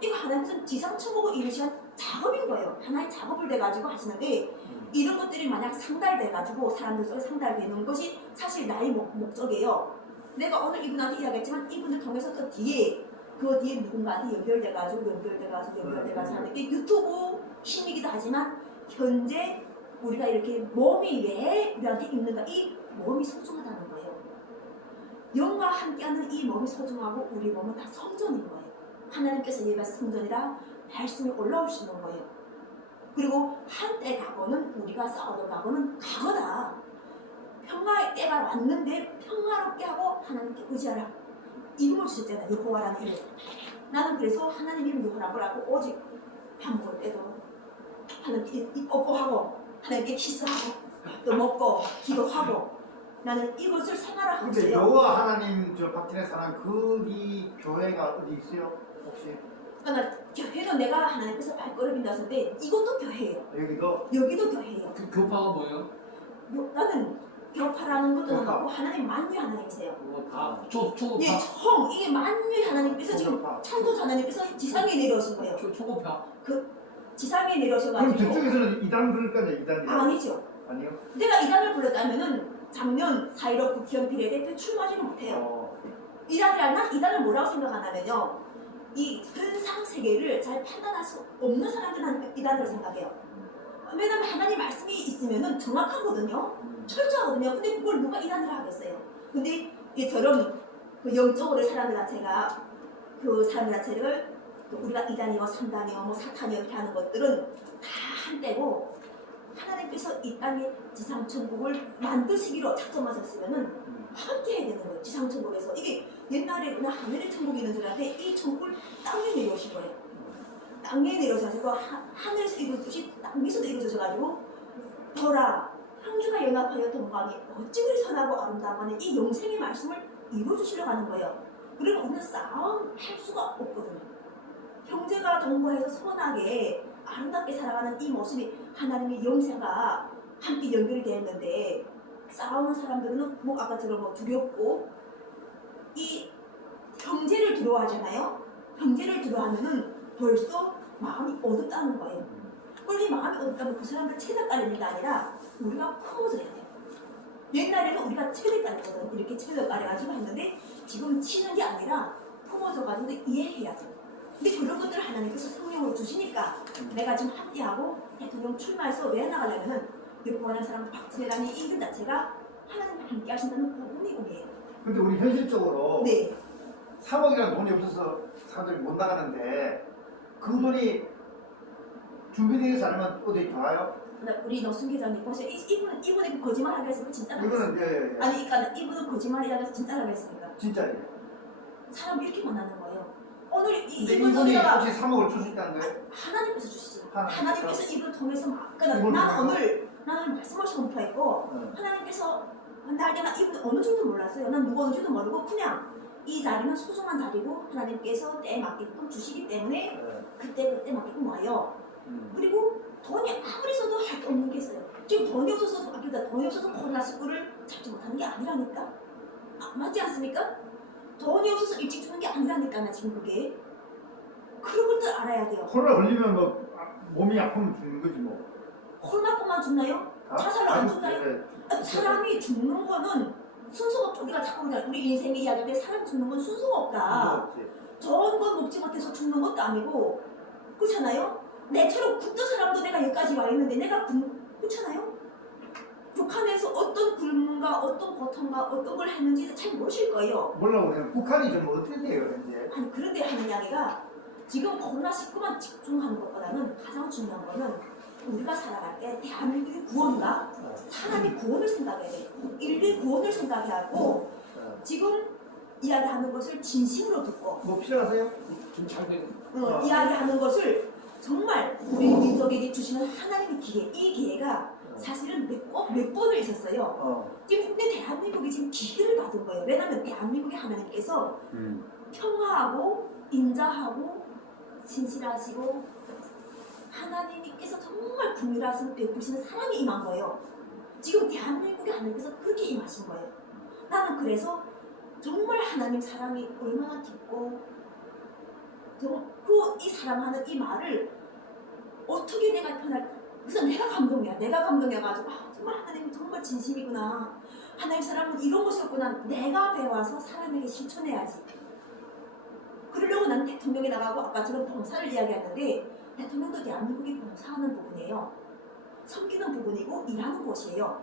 이거 하나님께서 지상천국을 이루시는 작업인 거예요. 하나의 작업을 돼가지고 하시는데 이런 것들이 만약 상달돼가지고 사람들 속에 상달되는 것이 사실 나의 목적이에요. 내가 오늘 이분한테 이야기했지만 이분을 통해서 또 뒤에 그 뒤에 누군가한테 연결돼가지고 하는 게 유튜브 힘이기도 하지만 현재 우리가 이렇게 몸이 왜 우리한테 있는가, 이 몸이 소중하다는 거예요. 영과 함께하는 이 몸이 소중하고 우리 몸은 다 성전인 거예요. 하나님께서 얘가 성전이라 말씀이 올라오시는 거예요. 그리고 한때 과거는 우리가 싸우던 과거는 과거다. 평화의 때가 왔는데 평화롭게 하고 하나님께 의지하라. 이름을 주셨잖아요. 여호와라는 이름. 나는 그래서 하나님 이름 여호와라고 하고 오직 밥 먹을 때도 하나님께 뽀뽀하고 하나님께 키스하고 또 먹고 기도하고 나는 이것을 생활하고 근데 있어요. 여호와 하나님 저 박진의 사람 거기 교회가 어디 있어요? 혹시? 그러니까 교회도 내가 하나님께서 발걸음이 나서는데 이것도 교회예요. 여기도 교회예요. 그 교파가 뭐예요? 나는 교파라는 것도 교파. 넘어가고 하나님 만유의 하나님이세요. 다 초급파? 예, 이게 만유의 하나님께서 지금 초급파. 창조주 하나님께서 지상에 내려오신 거예요. 초급파? 지상에 그럼 내려오셔가지고 저쪽에서는 이단 그럴 거냐, 이단이? 아니죠. 아니요? 내가 이단을 불렀다면은 작년 4.15 국회의원 비례대표 출마하지는 못해요. 이단이란 난 이단을 뭐라고 생각하냐면요, 이 현상 세계를 잘 판단할 수 없는 사람들은 이단으로 생각해요. 왜냐면 하나님 말씀이 있으면은 정확하거든요. 철저하거든요. 근데 그걸 누가 이단으로 하겠어요? 근데 이처럼 그 영적으로 사람들 자체가 그 사람들 자체를 우리가 이단이요, 삼단이요, 뭐 사탄이요 이렇게 하는 것들은 다 한때고 하나님께서 이 땅에 지상천국을 만드시기로 작정하셨으면은 함께 해야 되는 거예요. 지상천국에서 이게 옛날에 그냥 하늘의 천국이 있는 줄 알았는데 이 천국을 땅에 내려오신 거예요. 땅에 내려오셔서 하늘에서 이루어지듯이 땅에서도 이루어져가지고 더라 형주가 연합하여 동감이 어찌 그리 선하고 아름다워 하는 이 영생의 말씀을 이루어주시려고 하는 거예요. 그러면 우리는 싸움할 수가 없거든요. 형제가 동거해서 선하게 아름답게 살아가는 이 모습이 하나님의 영생과 함께 연결이 되어 있는데 싸우는 사람들은 뭐 아까처럼 뭐 두렵고 이 형제를 두려워하잖아요. 형제를 두려워하면은 벌써 마음이 어둡다는 거예요. 그럼 이 마음이 어둡다면 그 사람들 체력 깔리는 게 아니라 우리가 품어져야 돼요. 옛날에는 우리가 체력 깔렸거든. 이렇게 체력 깔려가지고 했는데 지금 치는 게 아니라 품어져가지고 이해해야 돼요. 근데 그런 것들을 하나님께서 성령으로 주시니까 내가 지금 합의하고 대통령 출마해서 왜 나가려면은 여포하는 사람 박진혜라는 이 이름 자체가 하나님 함께 하신다는 부분이 오해예요. 근데 우리 현실적으로 네. 3억이라는 돈이 없어서 사람들이 못 나가는데 그 돈이 준비되어서 않으면 어디 좋아요? 우리 노승 기자님 보세요. 이분이 거짓말하게 했으면 진짜라고 했습니다. 이거는 예. 아니 그러니까 이분은 거짓말이라고 해서 진짜라고 했습니다. 진짜예요. 사람 이렇게 만나는 거예요. 오늘 근데 이분 이분이 소리가 혹시 3억을 줄 수 있다는 거예요? 하나님께서 주시지. 하나님께서? 하나님께서 이분을 통해서 막 그러니까 이분을 나는 말씀을 선포했고 응. 하나님께서 날 때가 이분이 어느 줄도 몰랐어요. 난 누구 어느 줄도 모르고 그냥 이 자리는 소중한 자리고 하나님께서 때에 맞게끔 주시기 때문에 네. 그때 맞게끔 와요. 그리고 돈이 아무리 써도 할 게 없는 게 있어요. 지금 돈이 없어서 돈이 없어서 코로나19를 잡지 못하는 게 아니라니까. 맞지 않습니까? 돈이 없어서 일찍 주는 게 아니라니까 나 지금 그게. 그런 것들 알아야 돼요. 코로나 걸리면 뭐 몸이 아프면 죽는 거지 뭐. 코로나뿐만 죽나요? 자살로 안 죽나요? 네. 사람이 죽는 거는 순서가 없죠. 우리가 자꾸 우리 인생의 이야기인데 사람 죽는 건 순서가 없다. 좋은 건 먹지 못해서 죽는 것도 아니고 그렇잖아요? 내처럼 굶던 사람도 내가 여기까지 와 있는데 내가 그렇잖아요? 북한에서 어떤 굶음과 어떤 고통과 어떤 걸 했는지는 잘 모르실 거예요. 몰라고 그냥 북한이 좀 어떻게 돼요 현재? 아니 그런데 하는 이야기가 지금 코로나19만 집중하는 것보다는 가장 중요한 거는 우리가 살아갈 때 대한민국의 구원과 사람의 구원을 생각해야 돼요. 인류의 구원을 생각해야 하고 지금 이야기하는 것을 진심으로 듣고 뭐 필요하세요? 좀 잘 돼. 이야기하는 것을 정말 우리 민족에게 주시는 하나님의 기회, 이 기회가 사실은 몇 번을 있었어요. 지금 근데 대한민국이 지금 기회를 받은 거예요. 왜냐하면 대한민국의 하나님께서 평화하고 인자하고 진실하시고 하나님께서 정말 긍휼하시고 베푸시는 사랑이 임한 거예요. 지금 대한민국의 하나님께서 그렇게 임하신 거예요. 나는 그래서 정말 하나님 사랑이 얼마나 깊고 이 사랑하는 이 말을 어떻게 내가 표현할까? 그래서 내가 감동해가지고 정말 하나님 정말 진심이구나. 하나님 사랑은 이런 것이었구나. 내가 배워서 사람에게 실천해야지. 그러려고 나는 대통령에 나가고 아까처럼 봉사를 이야기했는데 대통령도 대한민국이 봉사하는 부분이에요. 섬기는 부분이고 일하는 곳이에요.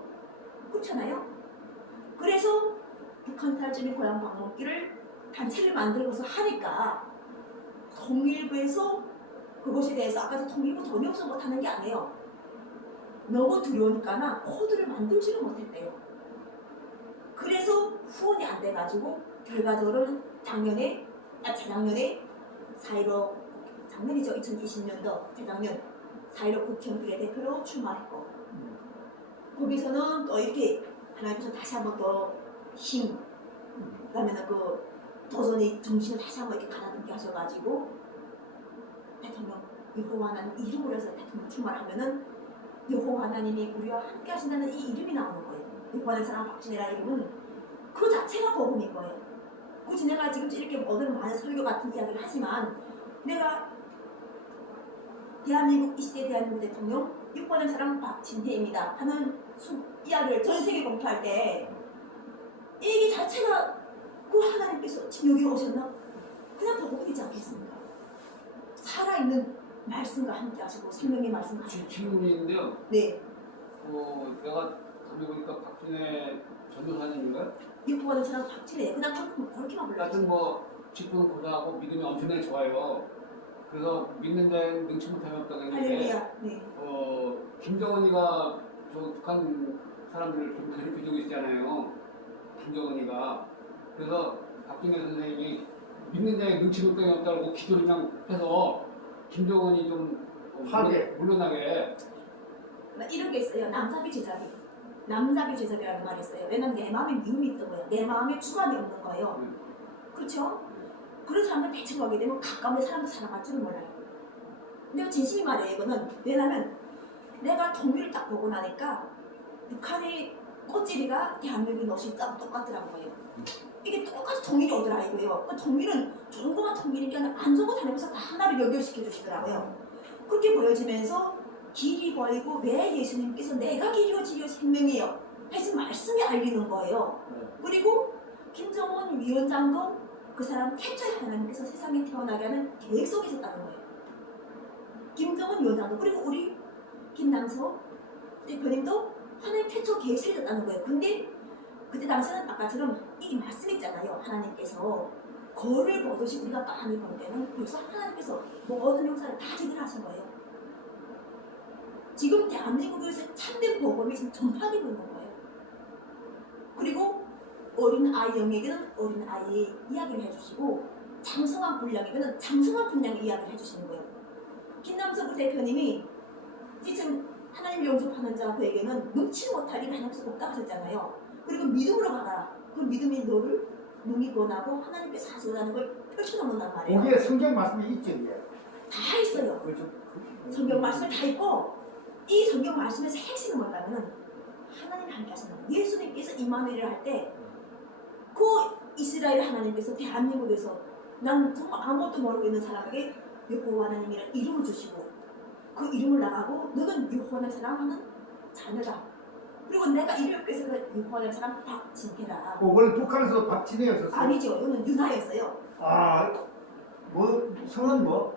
그렇잖아요? 그래서 북한 탈주민 고향 방문길을 단체를 만들고서 하니까 통일부에서 그것에 대해서 아까 통일부 돈이 없어서 못하는 게 아니에요. 너무 두려우니까 코드를 만들지를 못했대요. 그래서 후원이 안 돼가지고 결과적으로는 재작년에 4.15 작년이죠. 2020년도 재작년 4.15 국형 비례대표로 출마했고 거기서는 또 이렇게 하나님께서 다시 한번 더 힘, 그다음에는 그 도전의 정신을 다시 한번 이렇게 가다듬게 하셔가지고 대통령 여호와 하나님 이름으로 해서 대통령 출마를 하면은 여호와 하나님이 우리와 함께 하신다는 이 이름이 나오는 거예요. 여호와는 사람 박진혜라 이름은 그 자체가 복음인 거예요. 굳이 내가 지금 이렇게 오늘 많은 설교 같은 이야기를 하지만 내가 대한민국 20대 대한민국 대통령 6번의 사람 박진혜입니다 하는 이야기를 전 세계 공표할 때 이 얘기 자체가 그 하나님께서 지금 여기 오셨나? 그냥 복음이지 않겠습니까? 살아있는 말씀과 함께 하시고 생명의 말씀과 함께 질문인데요. 네. 내가 다녀보니까 박진혜 전도사님인가요? 6번의 사람 박진혜 그냥 그렇게만 불러요. 하여튼 뭐 직분은 고사하고 믿음이 엄청나게 좋아요. 그래서 믿는 자는 능치 못함이 없다는 게 할렐루야. 네. 김정은이가 저 북한 사람들을 좀 괴롭히고 있잖아요. 김정은이가. 그래서 박진혜 선생님이 믿는 자의 눈치 못함이 없다고 기도를 그냥 해서 김정은이 좀 물러나게. 이런 게 있어요. 남자비 제자비라는 말이 있어요. 왜냐면 내 마음에 미움이 있던 거예요. 내 마음에 주관이 없는 거예요. 그렇죠? 그런 사람을 대충 가게 되면 가까운 사람도 사랑할 줄은 몰라요. 내가 진심이 말이에요. 이거는 왜냐면 내가 통일을 딱 보고 나니까 북한의 꽃집이가 대한민국의 옷이 딱 똑같더라고요. 이게 똑같이 통일이 오더라 이거예요. 그 통일은 좋은 것만 통일인 게 아니라 안 좋은 것 하면서 다 하나를 연결시켜 주시더라고요. 그렇게 보여지면서 길이 보이고 왜 예수님께서 내가 길이요 진리요 생명이에요 하신 말씀이 알리는 거예요. 그리고 김정은 위원장도 그 사람 태초에 하나님께서 세상에 태어나게 하는 계획 속에 있었다는 거예요. 김정은 위원장도 그리고 우리 김남석 대표님도 하나님 태초 계획 세웠다는 거예요. 근데 그때 당시에는 아까처럼 이 말씀 있잖아요. 하나님께서 거를 보듯이 우리가 많이 볼 때는 벌써 하나님께서 모든 역사를 다 진행하신 거예요. 지금 대한민국에서 참된 복음이 지금 전파되고 있는 거예요. 그리고 어린 아이 영에게는 어린 아이의 이야기를 해주시고 장성한 분량에게는 장성한 분량의 이야기를 해주시는 거예요. 김남석 대표님이 지금 하나님 영접하는 자 그에게는 능치 못할 일을 하나님께서 없다 하셨잖아요. 그리고 믿음으로 가라. 그 믿음이 너를 능히 구원하고 하나님께서 하시라는 걸 펼쳐놓는단 말이에요. 거기에 성경 말씀이 있죠 이게. 다 있어요. 성경 말씀이 다 있고 이 성경 말씀에서 핵심은 뭘까면은 하나님 함께 하시는 거예요. 예수님께서 이마누엘을 할 때 그 이스라엘 하나님께서 대한민국에서 난 정말 아무것도 모르고 있는 사람에게 여호와 하나님이라는 이름을 주시고 그 이름을 나가고 너는 여호와 하나님 사랑하는 자녀다. 그리고 내가 이름을 께서 여호와 하나님 사랑 박진혜라. 원래 북한에서 박진혜였었어요? 아니죠. 이거는 윤하였어요. 뭐 성은 뭐?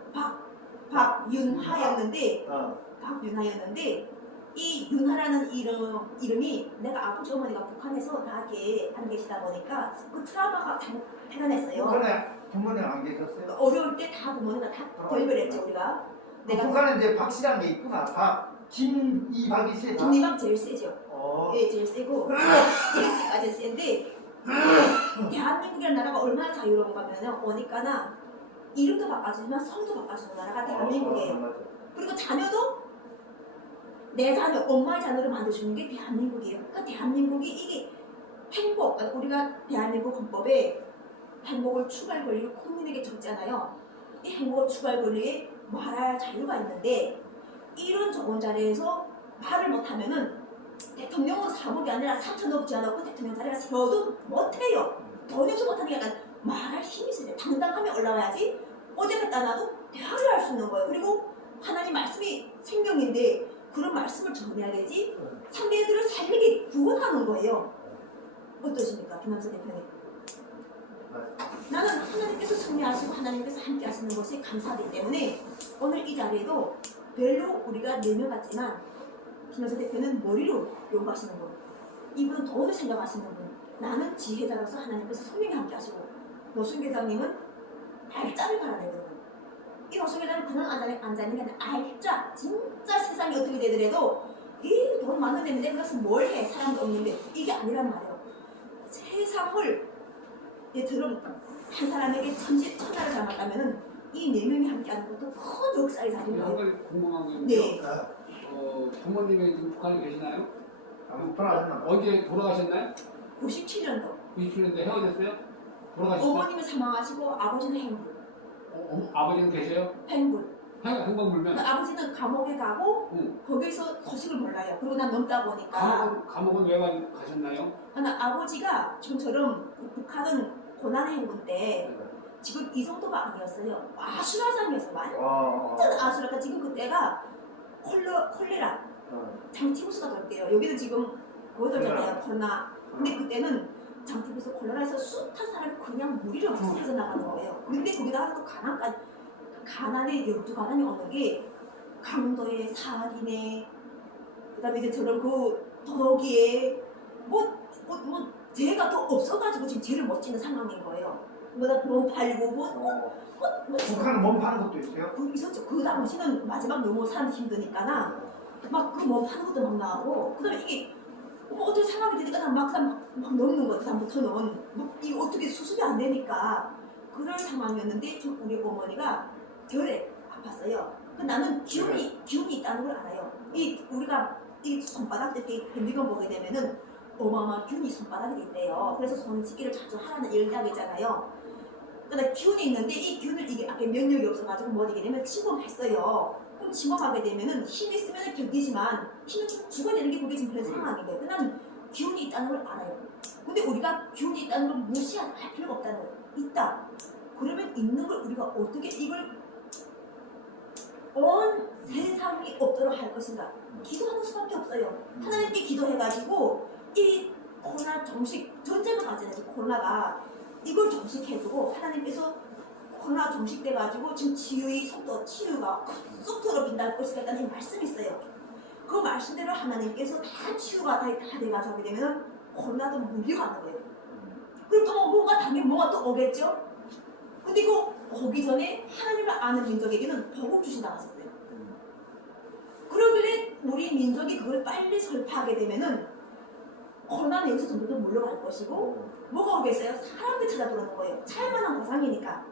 박윤하였는데 어. 박윤하였는데 이 윤하라는 이름이 내가 아버지 어머니가 북한에서 나게 안 계시다 보니까 그 트라우마가 대단했어요. 북한에 부모님 안 계셨어요? 어려울 때 다 부모님과 다 결별을 했죠 우리가. 내가 북한에 이제 박씨라는 게 있구나. 김이박이 세. 김이박 제일 세죠. 어. 예, 제일 세고 제일 센데 대한민국이라는 나라가 얼마나 자유로운가 하면 어디까나 이름도 바꿔주지만 성도 바꿔주는 나라가 대한민국이에요. 맞아. 그리고 자녀도 내 자녀, 엄마의 자녀를 만들어주는 게 대한민국이에요. 그러니까 대한민국이 이게 행복, 그러니까 우리가 대한민국 헌법에 행복을 추구할 권리를 국민에게 줬잖아요. 이 행복을 추구할 권리에 말할 자유가 있는데 이런 좋은 자리에서 말을 못하면은 대통령으로 사복이 아니라 3천억 지어놓고 대통령 자리가 세워도 못해요. 돈이 없어 못하는 게 약간 말할 힘이 있어요. 당당하면 올라가야지 어디 갖다 놔도 대화를 할 수 있는 거예요. 그리고 하나님 말씀이 생명인데 그런 말씀을 전해야 되지 상대들을 살리게 구원하는 거예요. 어떠십니까? 김남선 대표님. 나는 하나님께서 승리하시고 하나님께서 함께 하시는 것이 감사하기 때문에 오늘 이 자리에도 별로 우리가 4명 같지만 김남선 대표는 머리로 요구하시는 분, 이분은 돈을 생각하시는 분, 나는 지혜자로서 하나님께서 성령이 함께 하시고 노순 회장님은 알짜를 갈아내거든요. 이 노순 회장은 그냥 앉아있는 게 아니라 알짜, 진짜 세상이 어떻게 되더라도 이 돈 많은 데인데 그래서 뭘 해? 사람도 없는데 이게 아니란 말이에요. 세상을 얘처럼 한 사람에게 천하를 담았다면 이 4명이 함께하는 것도 큰 역사의 자리인 한 거예요. 가지 궁금한 게 네. 있는데요. 부모님이 지금 북한에 계시나요? 돌아가셨나? 언제 돌아가셨나요? 97년도 97년대 헤어졌어요? 돌아가셨어요? 어머님은 사망하시고 아버지는 행불. 아버지는 계세요? 행불. 행방 불면? 그 아버지는 감옥에 가고 응. 거기서 소식을 몰라요. 그리고 난 넘다 보니까 감옥은 왜 가셨나요? 하나 아버지가 지금처럼 북한은 고난의 행군 때 지금 이 정도가 아니었어요. 아수라장이었어요. 완전 아수라가 지금 그때가 콜레라 장티푸스가 돌때요. 여기도 지금 거의 돌잖아요. 코로나. 근데 그때는 장티푸스 콜레라에서 숱한 사람이 그냥 무리로 사져 나가는 거예요. 근데 거기다가 또 가난의 12가난이 오는 게 강도에 살인에 그다음에 이제 저런 그 도덕이에 뭐 죄가 또 없어가지고 지금 죄를 못 지는 상황인 거예요. 뭐다 몸 팔고 북한은 몸 파는 것도 있어요? 그 있었죠. 그 당시는 마지막 너무 사람 힘드니까나 막 그 몸 파는 것도 막 나오고 그다음에 이게 어떤 상황이 되니까 막 넘는 거예요. 다음부터는 막 이게 어떻게 수습이 안 되니까 그런 상황이었는데 좀 우리 어머니가 결에 아팠어요. 나는 기운이 있다는 걸 알아요. 우리가 이 손바닥 이렇게 현미경 보게 되면은 어마어마한 균이 손바닥에 있대요. 그래서 손짓기를 자주 하라는 연락이잖아요. 그러니까 균이 있는데 이 균을 이게 앞에 면역이 없어가지고 뭐 되게 되면 침범했어요. 그럼 침범하게 되면은 힘이 있으면 견디지만 힘은 죽어내는 게 그게 지금 그런 상황인데 나는 균이 있다는 걸 알아요. 근데 우리가 균이 있다는 걸 무시할 필요가 없다는 거예요. 있다. 그러면 있는 걸 우리가 어떻게 이걸 온 세상이 없도록 할 것인가? 기도하는 수밖에 없어요. 하나님께 기도해가지고 이 코로나 종식 전쟁을 맞잖아요. 코로나가 이걸 종식해주고 하나님께서 코로나 종식돼가지고 지금 치유가 쏙 더럽힌다는 것이겠다는 이 말씀이 있어요. 그 말씀대로 하나님께서 다 치유가 다 돼가지고 하게 되면 코로나도 물려가는 거예요. 그럼 또 뭔가 당연히 뭐가 또 오겠죠? 근데 이거 오기 전에 하나님을 아는 민족에게는 복을 주신다고 하셨어요. 그러길래 우리 민족이 그걸 빨리 설파하게 되면은 코로나는 여기서 전부 다 물러갈 것이고 뭐가 오겠어요? 사람들 찾아들어오는 거예요. 살만한 보상이니까.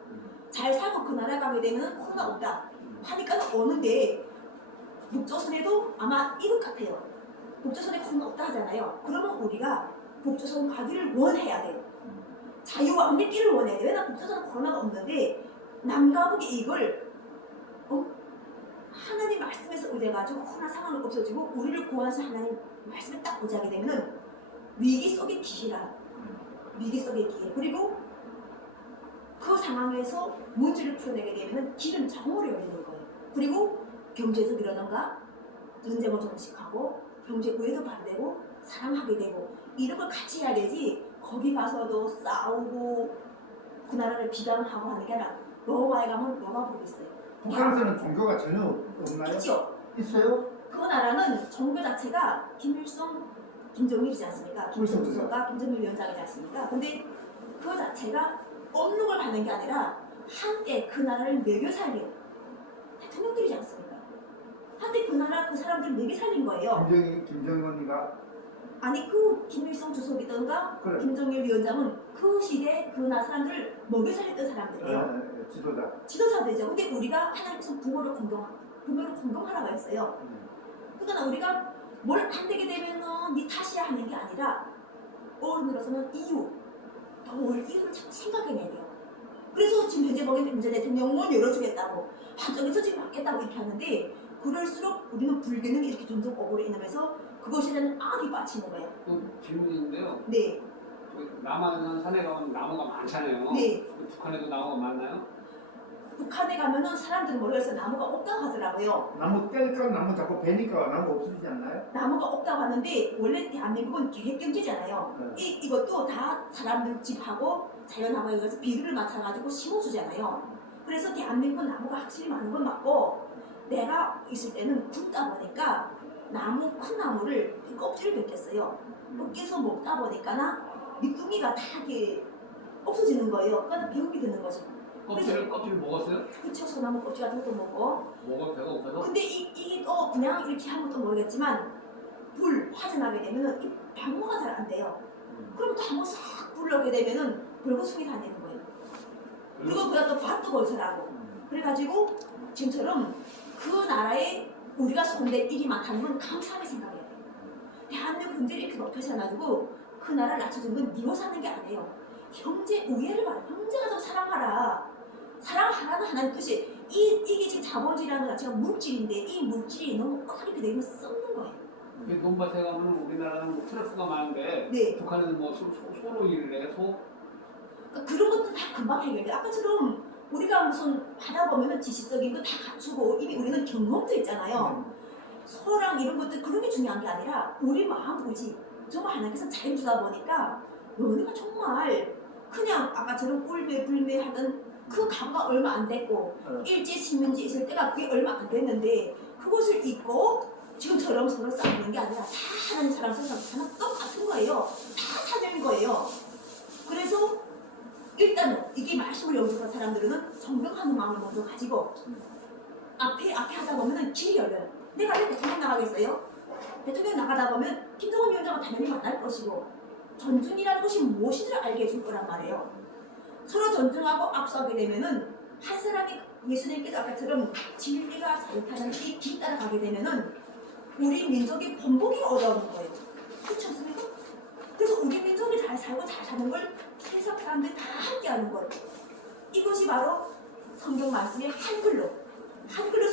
잘 살고 그 나라 가게 되면 코로나 없다 하니까 오는데 북조선에도 아마 이것 같아요. 북조선에 코로나 없다 하잖아요. 그러면 우리가 북조선 가기를 원해야 돼요. 자유와 안믿기를 원해야 돼요. 왜냐면 북조선은 코로나가 없는데 남과 북이 이걸 하나님 말씀에서 의지해가지고 코로나 상황을 없어지고 우리를 구원하신 하나님 말씀을 딱 의지하게 되면은 위기 속의 기회라. 위기 속의 기회. 그리고 그 상황에서 문제를 풀어내게 되면은 길은 정오로 열리는 거예요. 그리고 경제적이라던가 전쟁을 종식하고 경제 우애도 발되고 사랑하게 되고 이런 걸 같이 해야 되지 거기 가서도 싸우고 그 나라를 비방하고 하는 게 아니라 로마에 가면 로마 복이 있어요. 북한에서는 종교가 전혀 없나요? 있죠. 있어요? 그 나라는 정부 자체가 김일성, 김정일이지 않습니까? 김일성 그렇죠. 주석과 김정일 위원장이지 않습니까? 근데 그 자체가 없는 걸 받는 게 아니라 한때 그 나라를 먹여 살린 대통령들이지 않습니까? 한때 그 나라 그 사람들 먹여 살린 거예요. 김정은이가 아니 그 김일성 주석이든가 그래. 김정일 위원장은 그 시대 그 나라 사람들을 먹여 살렸던 사람들이에요. 지도자. 지도자들이죠. 근데 우리가 하나님께서 부모를 공경하라고 했어요. 그러니까 우리가 뭘 안 되게 되면은 네 탓이야 하는 게 아니라 어른으로서는 이유, 올 이유를 자꾸 생각해내야 돼요. 그래서 지금 현재 보면 문재 대통령은 열어주겠다고 한쪽에서 지금 받겠다고 이렇게 하는데 그럴수록 우리는 불교는 이렇게 점점 오고로 인하면서 그것에 대한 악이 빠지는 거예요. 또 질문인데요. 네, 남한은 산에 가면 나무가 많잖아요. 네. 북한에도 나무가 많나요? 북한에 가면은 사람들은 모르겠어요. 나무가 없다고 하더라고요. 나무 뗄까 나무 자꾸 베니까 나무 없어지지 않나요? 나무가 없다고 하는데 원래 대한민국은 계획경제잖아요. 네. 이것도 다 사람들 집하고 자연하고 여기서 비율을 맞춰가지고 심어주잖아요. 그래서 대한민국은 나무가 확실히 많은 건 맞고 내가 있을 때는 굵다 보니까 나무 큰 나무를 껍질을 벗겼어요. 벗겨서 먹다 보니까나 밑둥이가 다 이렇게 없어지는 거예요. 그러니까 비용이 드는 거죠. 껍질을 먹었어요? 그쵸, 소나무 껍질 같은 것도 먹고. 먹어 배가 고파서? 근데 이게 또 그냥 이렇게 하면 또 모르겠지만 화재 나게 되면은 이 방어가 잘 안 돼요. 그럼 또 한번 싹 불러게 되면은 불구숭이 다 되는 거예요. 그리고 그다음 또 밭도 건설하고. 그래가지고 지금처럼 그 나라에 우리가 손댈 일이 많다는 건 감사하게 생각해야 돼요. 대한민국 경제를 이렇게 높여서 해가지고 그 나라를 낮춰주는 건 니로 사는 게 아니에요. 형제 우애를 봐요. 형제가 좀 사랑하라. 사랑하라는 하나님 뜻이 이게 지금 자본주의라는 것 자체가 물질인데 이 물질이 너무 어렵게 되면 썩는 거예요. 논밭에 가면 우리나라는 뭐 트러프가 많은데 네. 북한은 뭐 소로 일을 해, 소? 그러니까 그런 것도 다 금방 해결돼. 아까처럼 우리가 무슨 하다 보면은 지식적인 거 다 갖추고 이미 우리는 경험도 있잖아요. 소랑 이런 것들 그런 게 중요한 게 아니라 우리 마음 의지 정말 하나님께서 잘 주다 보니까 너네가 정말 그냥 아까처럼 꿀배 불매 하던 그 가구가 얼마 안 됐고 일제 식민지 있을 때가 그게 얼마 안 됐는데 그것을 잊고 지금처럼 서로 싸우는 게 아니라 다 하나님 사람 세상 똑같은 거예요. 다 사는 거예요. 그래서 일단 이게 말씀을 영접한 사람들은 존경하는 마음을 먼저 가지고 앞에 하다 보면은 길이 열려요. 내가 왜 대통령 나가겠어요? 대통령 나가다 보면 김정은 위원장은 당연히 만날 것이고 존중이라는 것이 무엇인지를 알게 해줄 거란 말이에요. 서로 존중하고 압수하게 되면은 한 사람이 예수님께서 아까처럼 진리가 잘 타는 이 길 따라가게 되면은 우리 민족의 번복이 어려운 거예요. 그렇지 않습니까? 그래서 우리 민족이 잘 살고 잘 사는 걸 세상 사람들이 다 함께 하는 거예요. 이것이 바로 성경 말씀의 한글로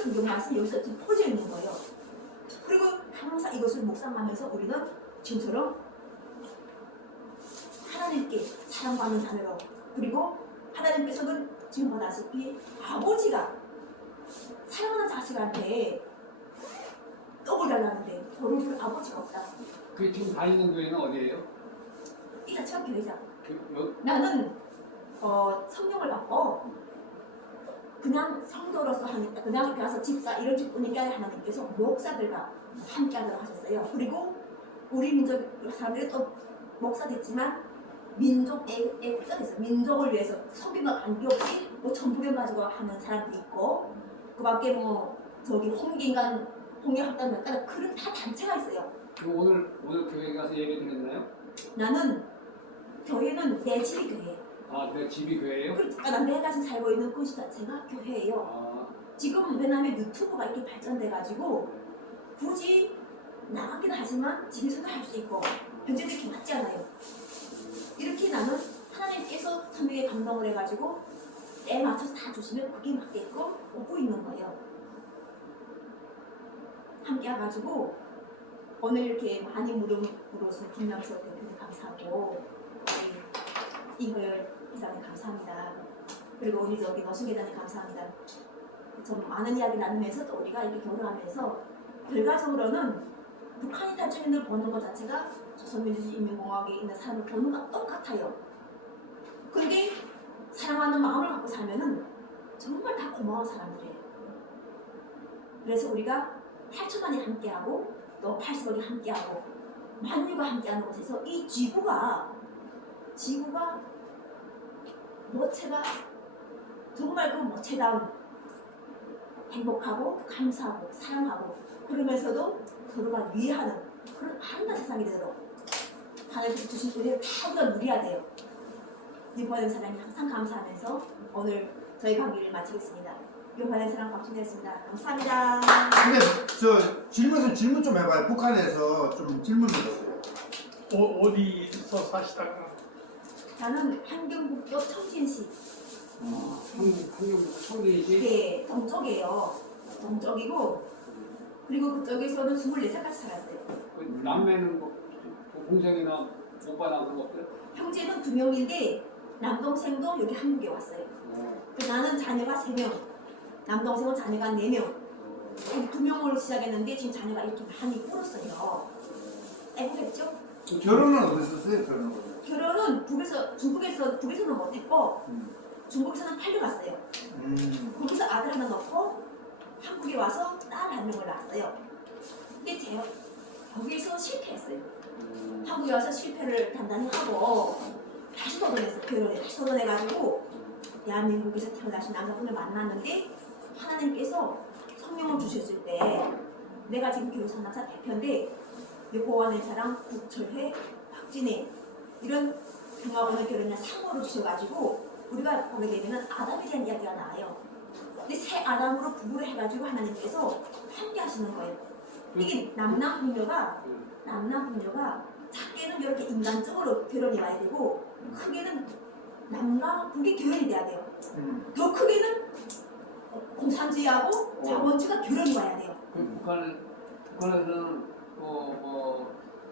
성경 말씀이 여기서 지금 퍼져 있는 거예요. 그리고 항상 이것을 묵상하면서 우리는 지금처럼 하나님께 사랑받는 자녀로 그리고 하나님께서는 지금 보다시피 아버지가 사랑하는 자식한테 떡을 달라는데 돈을 줄 아버지가 없다. 그 지금 다니는 교회는 어디예요? 이 자체가 교회자. 나는 성령을 받고 그냥 성도로서 하니까 그냥 가서 집사 이런 직분이게 하나님께서 목사들과 함께 하도록 하셨어요. 그리고 우리 민족 사람들이 또 목사 됐지만 민족 애국자 됐어요. 민족을 위해서 성경과 관계없이 뭐 전부경 가지고 하는 사람도 있고 그밖에 뭐 저기 홍익합당 몇 가지 그런 다 단체가 있어요. 오늘 교회 가서 예배 드렸나요? 나는 교회는 내 집이 교회예요. 아, 내 집이 교회예요? 그러니까 내가 지금 살고 있는 곳이 자체가 교회예요. 아, 지금 왜냐하면 유튜브가 이렇게 발전돼가지고 굳이 나가기도 하지만 집에서도 할 수 있고 현재도 이렇게 맞지 않아요. 이렇게 나는 하나님께서 성경에 감동을 해가지고 때에 맞춰서 다 주시면 그게 맞게끔 오고 있는 거예요. 함께 와가지고 오늘 이렇게 많이 물어보신 김명석 대표님 감사하고 우리 이효열 이사님 감사합니다. 그리고 우리 저기 노승 회장님 감사합니다. 좀 많은 이야기 나누면서 또 우리가 이렇게 교류하면서 결과적으로는 북한이 탈주민을 보는 것 자체가 조선민주주의인민공화국에 있는 사람을 보는 것 똑같아요. 근데 사랑하는 마음을 갖고 살면은 정말 다 고마운 사람들이에요. 그래서 우리가 8천만이 함께하고 또 80억이 함께하고 만유가 함께하는 곳에서 이 지구가 모체가 정말 그 모체다운 행복하고 감사하고 사랑하고 그러면서도 서로가 위하는 그런 아름다운 세상이 되도록 하나님께서 주신 우리를 다 우리가 누려야 돼요. 유화된 사랑이 항상 감사하면서 오늘 저희 강의를 마치겠습니다. 유화된 사랑 박준혜였습니다. 감사합니다. 근데 저 질문 좀 해봐요. 북한에서 좀 질문 드렸어요. 어디서 사시다가? 저는 환경북도 청진시 한국 청진시 네, 동쪽이에요. 동쪽이고 그리고 그쪽에서는 24살까지 살았어요. 그 남매는 뭐 동생이나 오빠나 그런 거 없어요? 형제는 2명인데 남동생도 여기 한국에 왔어요. 나는 자녀가 3명, 남동생은 자녀가 4명. 2명으로 시작했는데 지금 자녀가 이렇게 많이 불었어요. 애국했죠? 결혼은 어디서 했어요? 결혼은? 결혼은 북에서는 못했고 중국에서는 팔려갔어요. 거기서 아들 하나 낳고 한국에 와서 딸 1명을 낳았어요. 근데 제가 거기서 실패했어요. 한국에 와서 실패를 단단히 하고 다시 도전했어요. 결혼에 다시 도전해가지고 대한민국에서 태어나신 남자분을 만났는데 하나님께서 성령을 주셨을 때 내가 지금 교회산업사 대표인데 고아내사랑 국철회 박진혜 이런 평화원의 결혼이나 상호를 주셔가지고 우리가 보게 되면 아담에 대한 이야기가 나와요. 근데 새 아담으로 부부를 해가지고 하나님께서 함께 하시는 거예요. 이게 남남분녀가 작게는 이렇게 인간적으로 결혼이 와야 되고 크게는 남과 북이 결혼이 돼야 돼요. 더 크게는 공산주의하고 자본주의가 결혼이 와야 돼요. 그 북한에서는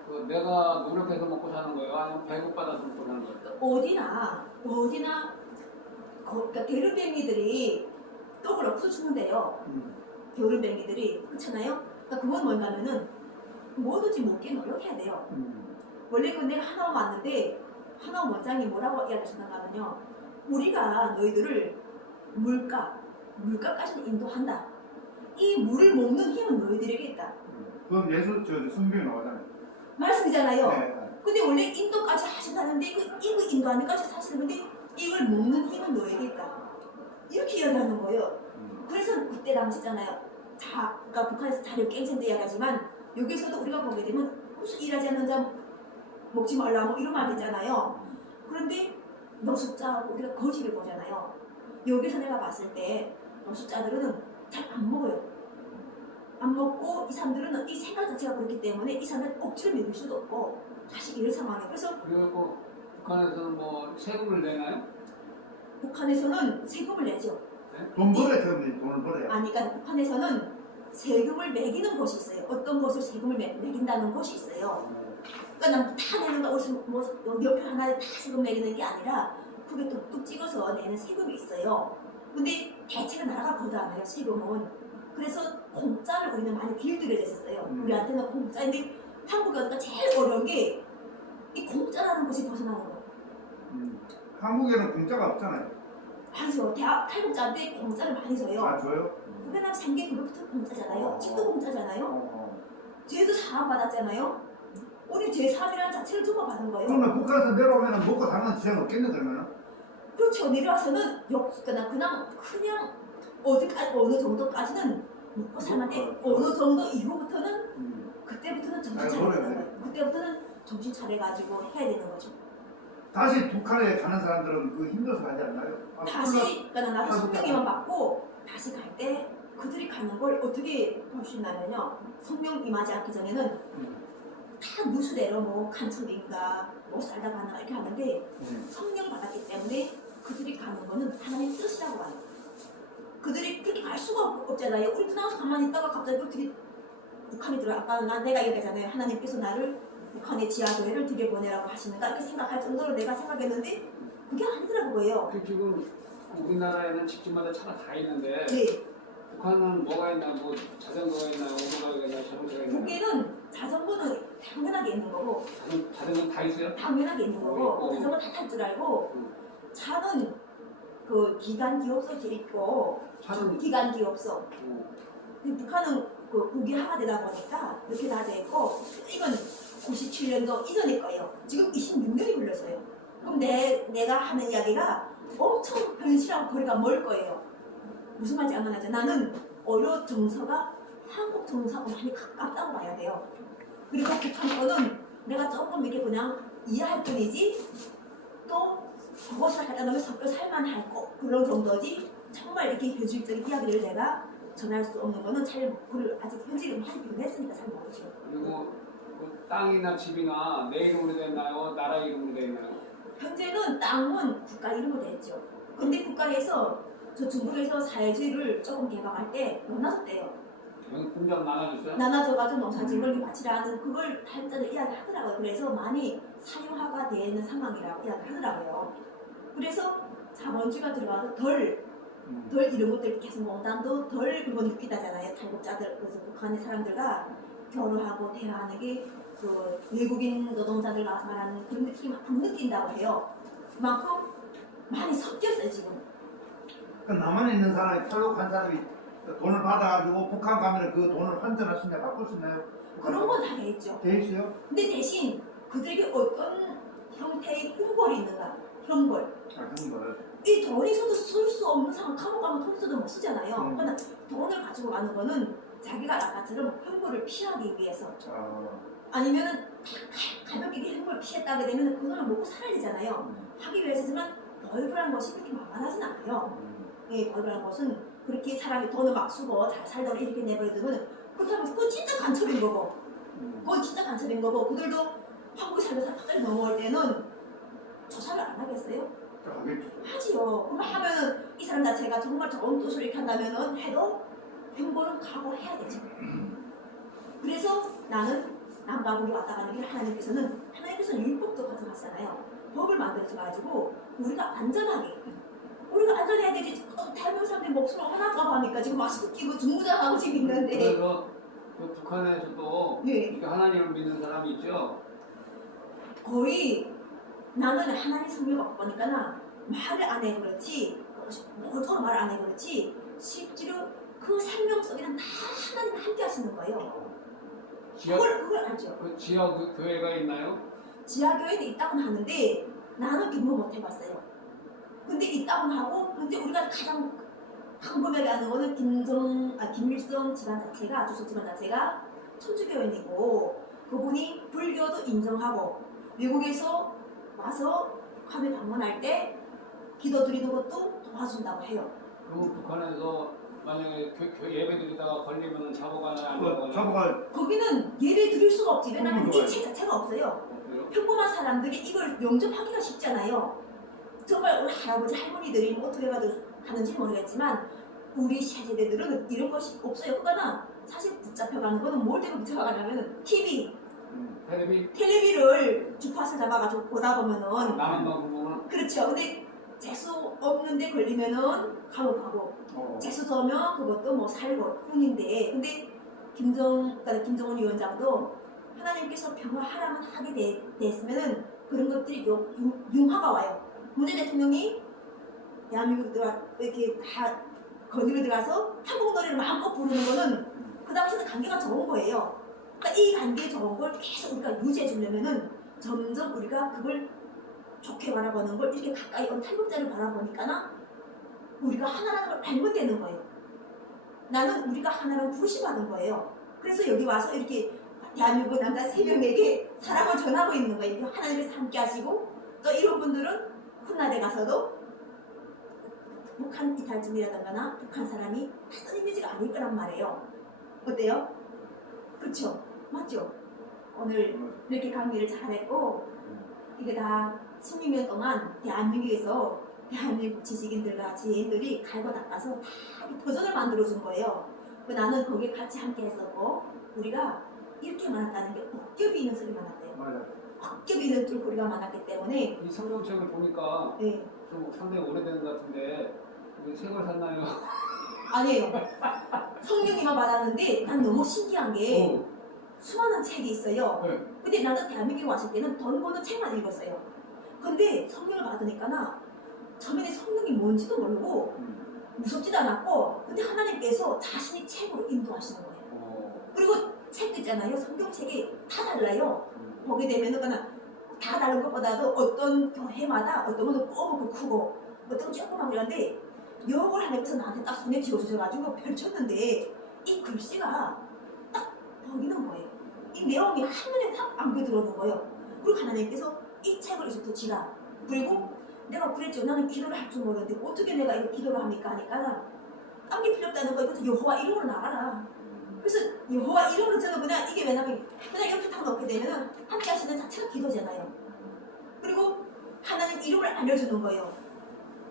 그 내가 노력해서 먹고 사는 거예요? 아니면 배급받아서 먹고 사는 거예요? 어디나 그러니까 게으름뱅이들이 떡을 없어 주는데요. 게으름뱅이들이 그렇잖아요. 그러니까 그건 뭔가면은 뭐든지 먹기 노력해야 돼요. 원래 그 내가 하나원 왔는데 하나원 원장이 뭐라고 이야기하셨는가면요. 우리가 너희들을 물가까지는 인도한다. 이 물을 먹는 힘은 너희들에게 있다. 그건 예수 성경에 나오잖아요. 말씀이잖아요. 네. 근데 원래 인도까지 하신다는데 이거 인도하는 까지 사실은 근데 이걸 먹는 힘은 너에게 있다. 이렇게 이야기하는 거예요. 그래서 그때 당시잖아요. 그러니까 북한에서 자료 깽생도 이야기하지만 여기서도 우리가 보게 되면 무슨 일하지 않는 자 먹지 말라 뭐 이런 말 있잖아요. 그런데 노숙자하고 우리가 거지를 보잖아요. 여기서 내가 봤을 때 노숙자들은 잘 안 먹어요. 안 먹고 이 사람들은 이 생각 자체가 그렇기 때문에 이 사람들 억지로 먹일 수도 없고 사실 이런 상황이에요. 그래서 그리고 북한에서는 뭐 세금을 내나요? 북한에서는 세금을 내죠. 돈 벌어야 되는데 돈을 벌어야. 아니 그러니까 북한에서는 세금을 매기는 곳이 있어요. 어떤 곳을 세금을 매긴다는 곳이 있어요. 그러니까 다 내는 거 어디서 뭐 옆에 하나에 다 세금 매기는 게 아니라 그게 뚝뚝 찍어서 내는 세금이 있어요. 근데 대체가 나라가 거다안해요 세금은. 그래서 공짜를 우리는 많이 길들여져 있었어요. 우리한테는 공짜인데 한국에 어디가 제일 어려운 게 이 공짜라는 것이 벗어나는 거예요. 한국에는 공짜가 없잖아요. 아니죠. 대학 탈북자한테 공짜를 많이 줘요. 아 줘요? 후배남 생계 그룹부터 공짜잖아요. 집도 공짜잖아요. 죄도 사함 받았잖아요. 우리 제3이라는 자체를 주고 받은 거예요. 그러면 북한에서 내려오면 먹고 사는 지장 없겠네 그러면은? 그렇죠. 내려와서는 그냥 어느 정도까지는 먹고 살만데 어느 정도 이후부터는 그때부터는 정신 차려요. 그때부터는 정신 차려가지고 해야 되는 거죠. 다시 북한에 가는 사람들은 그 힘들어서 가지 않나요? 다시 그러니까 나도 성명이만 받고 다시 갈 때 그들이 가는 걸 어떻게 볼 수 있냐면요. 성령 임하지 않기 전에는 다 누수대로 뭐 간첩인가 뭐 살다 가나 이렇게 하는데 성령 받았기 때문에 그들이 가는 거는 하나님의 뜻이라고 봐요. 그들이 그렇게 갈 수가 없잖아요. 우리 나와서 가만히 있다가 갑자기 그들이 북한에 들어 아까 내가 얘기하잖아요. 하나님께서 나를 북한의 지하교회를 들여보내라고 하시는가 이렇게 생각할 정도로 내가 생각했는데 그게 아니더라고요. 그 지금 우리나라에는 집집마다 차가 다 있는데 네. 북한은 뭐가 있나? 뭐 자전거가 있나? 오토바이가 있나? 자동차가 있나? 북에는 자전거는 당연하게 있는 거고 자전거 다 있어요? 당연하게 있는 거고 있고. 자전거 다 탈 줄 알고 차는 그 기관 기업소 돼 있고 차는 기관 기업소. 근데 북한은 그 국유화가 되다 보니까 이렇게 다 돼 있고 이건 97년도 이전의 거예요. 지금 26년이 흘렀어요. 그럼 내가 하는 이야기가 엄청 현실하고 거리가 멀 거예요. 무슨 말인지 안 만나죠. 나는 어려 정서가 한국 정서하고 많이 가깝다고 봐야 돼요. 그리고 북한 거는 내가 조금 이렇게 그냥 이해할 뿐이지 또 그것을 갖다 놓으면 섞여 살만할 거 그런 정도지 정말 이렇게 현실적인 이야기를 내가 전할 수 없는 거는 잘 그걸 아직 현실이 많이 변했으니까 잘 모르죠. 그리고 그 땅이나 집이나 내 이름으로 됐나요? 나라 이름으로 됐나요? 현재는 땅은 국가 이름으로 됐죠. 근데 국가에서 저 중국에서 사회주의를 조금 개방할 때 나눠줬대요. 여기 공장 나눠줬어요? 나눠줘가지고 농사짓을 바치라는 그걸 한자를 이야기하더라고요. 그래서 많이 사유화가 되는 상황이라고 이야기하더라고요. 그래서 자본주의가 들어가서 덜 이런 것들 계속 농단도 덜 그건 느끼다잖아요. 탈북자들 그래서 북한의 사람들과 결혼하고 대화하는 게 그 외국인 노동자들 말하는 그런 느낌이 안 느낀다고 해요. 그만큼 많이 섞였어요 지금. 그 남한에 있는 사람이 탈북한 사람이 돈을 받아가지고 북한 가면 그 돈을 환전할 수 있냐 바꿀 수 있나요? 그런 건 다 돼 있죠. 돼 있어요? 근데 대신 그들에게 어떤 형태의 형벌이 있는가? 형벌. 그런 거를. 이 돈이 있어도 쓸 수 없는 상황 감옥 가면 돈 있어도 못 쓰잖아요. 그러니까 돈을 가지고 가는 거는 자기가 아까처럼 형벌을 피하기 위해서 아니면은 가볍게 형벌 피했다게 되면 그 돈을 먹고 살아야 되잖아요. 하기 위해서지만 벌벌한 것이 그렇게 만만하진 않아요. 예, 벌벌한 것은 그렇게 사람이 돈을 막 쓰고 잘 살다가 이렇게 내버려두면 그렇다면 그건 진짜 간첩인 거고 그건 진짜 간첩인 거고 그들도 한국에 살면서 갑자기 넘어올 때는 조사를 안 하겠어요? 하겠죠. 하지요. 그럼 하면은 이 사람 자체가 정말 좋은 뜻으로 이렇게 한다면은 해도 형벌은 각오해야 되죠. 그래서 나는 남과 북이 왔다 가는 길 하나님께서는 율법도 가져가시잖아요. 법을 만들어가지고 우리가 안전하게 우리가 안전해야 되지. 대한민국 사람들이 목숨을 하나가 하니까 지금 마스크 끼고 중무장하고 지금 있는데 그래서 그 북한에서도 네. 이렇게 하나님을 믿는 사람이 있죠. 거의 나는 하나님 성령 갖고 보니까 말을 안 해 그렇지 모조로 말 안 해 그렇지 실제로 그 생명 속에는 다 하나님 함께 하시는 거예요. 그걸 알죠. 그 지하 그 교회가 있나요? 지하교회는 있다고는 하는데 나는 경험 못 해봤어요. 근데 있다고는 하고 근데 우리가 가장 평범하게 아는 거는 김일성 집안 자체가 조선 집안 자체가 천주교인이고 그분이 불교도 인정하고 외국에서 와서 북한을 방문할 때 기도 드리는 것도 도와준다고 해요. 그럼 북한에서 만약에 예배 드리다가 걸리면 자고가나요? 안 자고가나요? 자부가 거기는 예배 드릴 수가 없지. 왜냐면 그래요? 이 책 자체가 없어요. 그래요? 평범한 사람들이 이걸 영접하기가 쉽잖아요. 정말 우리 할아버지 할머니들이 뭐 어떻게 해가지고 하는지 모르겠지만 우리 세대들은 이런 것이 없어요. 그러니까 사실 붙잡혀가는 거는 뭘 때문에 붙잡아가냐면 TV, 텔레비를 주파수 잡아가지고 보다 보면은 나만 보면 그렇죠. 근데 재수 없는데 걸리면은 감옥 가고 재수 좋으면 그것도 뭐 살고 뿐인데 근데 김정은 위원장도 하나님께서 평화하라면 하게 됐으면은 그런 것들이 융화가 와요. 문재인 대통령이 대한민국 이렇게 다 거기로 들어가서 한국 노래를 마음껏 부르는 거는 그 당시에는 관계가 좋은 거예요. 그러니까 이 관계 좋은 걸 계속 우리가 유지해 주려면은 점점 우리가 그걸 좋게 바라보는 걸 이렇게 가까이 온 탈북자를 바라보니까 우리가 하나라는 걸 알면 되는 거예요. 나는 우리가 하나라는 부르심 받은 거예요. 그래서 여기 와서 이렇게 대한민국 남자 3명에게 사랑을 전하고 있는 거예요. 하나님께서 함께 하시고 또 이런 분들은 훗날에 가서도 북한 이탈쯤이라던가 북한 사람이 낯선 이미지가 아닐 거란 말이에요. 어때요? 그렇죠? 맞죠? 오늘 이렇게 강의를 잘했고 이게 다 16년 동안 대한민국에서 대한민국 지식인들과 지혜인들이 갈고 닦아서 다 버전을 만들어준 거예요. 나는 거기에 같이 함께 했었고 우리가 이렇게 많았다는 게 억겹이 있는 소리 많았대요. 맞아요. 억겹이 있는 뚫고리가 많았기 때문에 이 성경책을 보니까 네. 좀 상당히 오래된 것 같은데 왜 책을 샀나요? 아니에요. 성령님만 받았는데 난 너무 신기한 게 수많은 책이 있어요. 네. 근데 나도 대한민국에 왔을 때는 돈 버는 책만 읽었어요. 근데 성령을 받으니까 처음에는 성령이 뭔지도 모르고 무섭지도 않았고 근데 하나님께서 자신이 책으로 인도하시는 거예요. 그리고 책도 있잖아요. 성경책이 다 달라요. 보게 되면은 그냥 다 다른 것보다도 어떤 교회마다 어떤 것은 꼬맣고 크고 어떤 건 조그맣고 이런데 요걸 하면서 나한테 딱 손에 쥐어주셔가지고 펼쳤는데 이 글씨가 딱 보이는 거예요. 이 내용이 한눈에 확 안겨 들어오는 거예요. 그리고 하나님께서 이 책을 이제부터 지라. 그리고 내가 그랬죠. 나는 기도를 할 줄 모르는데 어떻게 내가 이거 기도를 합니까? 하니까 딴 게 필요 없다는 거 이것도 여호와 이름으로 나가라. 그래서 여호와 이름으로 저는 그냥 이게 왜냐면 그냥 이렇게 딱 넣게 되면 함께 하시는 자체가 기도잖아요. 그리고 하나님 이름을 알려주는 거예요.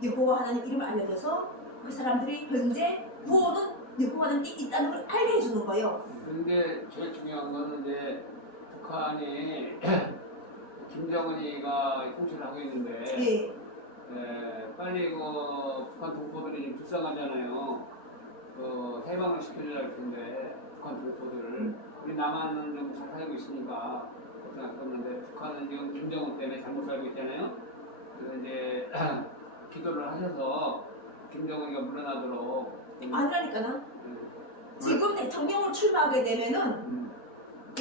여호와 하나님 이름을 알려줘서 그 사람들이 현재 구원은 여호와는 있다는 걸 알게 해주는 거예요. 근데 제일 중요한 거는 이제 북한이 김정은이가 통치를 하고 있는데 예. 빨리 그 북한 동포들이 불쌍하잖아요. 해방을 시켜줘야 할 텐데 북한 동포들을 우리 남한은 좀 잘 살고 있으니까 그렇게 생각했는데 북한은 지금 김정은 때문에 잘못 살고 있잖아요. 그래서 이제 기도를 하셔서 김정은이가 물러나도록 아니라니까요. 지금 대통령을 출마하게 되면은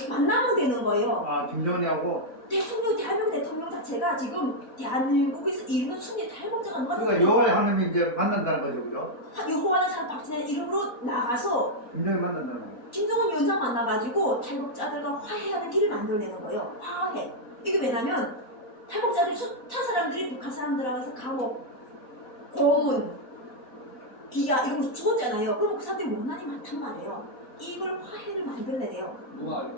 만나면 되는 거예요. 아 김정은이하고 대한민국 대통령 자체가 지금 대한민국에서 이루는 순위 탈북자가 누가 그러니까 여호와의 하나님이 이제 만난다는 거죠, 그죠? 여호와는 사람 박진의 이름으로 나가서 김정은이 만난다는 거. 김정은 위원장 만나가지고 탈북자들과 화해하는 길을 만들어내는 거예요. 화해. 이게 왜냐면 탈북자들 숱한 사람들이 북한 사람들하고서 감옥, 고문, 비하 이런 거 죽었잖아요. 그럼 그 사람들이 원한이 많단 말이에요. 이걸 화해를 만들어내요. 누가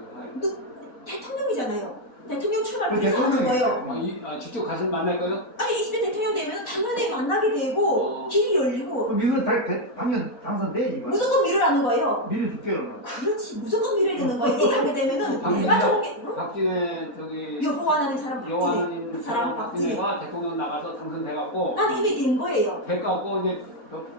대통령이잖아요. 대통령 출마를 그 위해서 하는 대통령이 거예요. 직접 가서 만날 거예요? 아니 20대 대통령 되면 당연히 만나게 되고 길이 열리고 그럼 이건 당연 당선돼 이거. 무조건 밀으라는 거예요. 밀어줄게요, 그러면. 그렇지 무조건 밀어야 되는 거예요. 이렇게 하게 되면은 내가 좋은 게 박진애 저기 여호와 하나님 사람 박진애 여호와는 사람 박진애 박진애가 대통령 나가서 당선돼갖고 나는 이미 된 거예요. 돼갖고 이제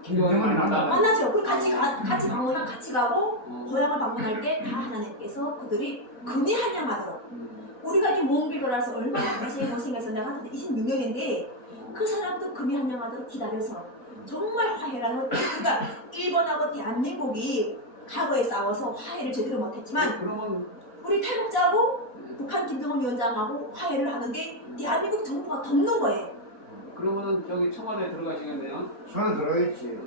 김정은이 김정은이 만나. 만나죠. 그럼 같이 방문하면 같이 가고 어. 고향을 방문할 때 다 하나님께서 그들이 금이 한양하도록 우리가 이렇게 먼 길 돌아서 얼마나 고생해서 내가 한 26년인데 그 사람도 금이 한양하도록 기다려서 정말 화해라는 그러니까 일본하고 대한민국이 과거에 싸워서 화해를 제대로 못했지만 그러면 우리 탈북자하고 북한 김정은 위원장하고 화해를 하는데 대한민국 정부가 덮는 거예요. 그러면은 저기 청와대 들어가시겠네요. 중간에 들어가겠지.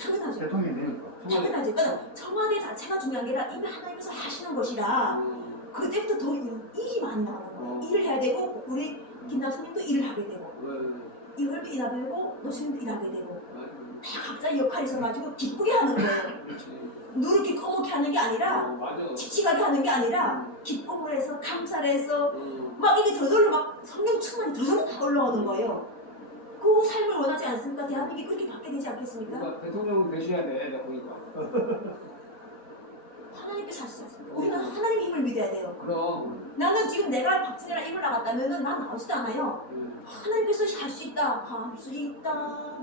당연하죠. 대통령이 되니까. 당연하죠. 그러니까 청와대 자체가 중요한 게 아니라 이미 하나님께서 하시는 것이라 그때부터 더 일이 많이 나오는 거예요. 일을 해야 되고 우리 김남선님도 일을 하게 되고 이월도 일하게 되고 노수님도 일하게 되고 다 각자 역할이 있어가지고 기쁘게 하는 거예요. 누렇게 꺼먹게 하는 게 아니라 맞아. 칙칙하게 하는 게 아니라 기쁨을 해서 감사를 해서 막 이게 저절로 막 성령 충만이 저절로 다 올라오는 거예요. 그 삶을 원하지 않습니까? 대한민국이 그렇게 바뀌게 되지 않겠습니까? 그러니까 대통령은 되셔야 돼. 내가 보니까. 하나님께서 하시지 않습니까? 우리는 하나님의 힘을 믿어야 돼요. 그럼. 나는 지금 내가 박진이랑 입을 나갔다면은 난 나오지도 않아요. 하나님께서 할 수 있다, 할 수 있다,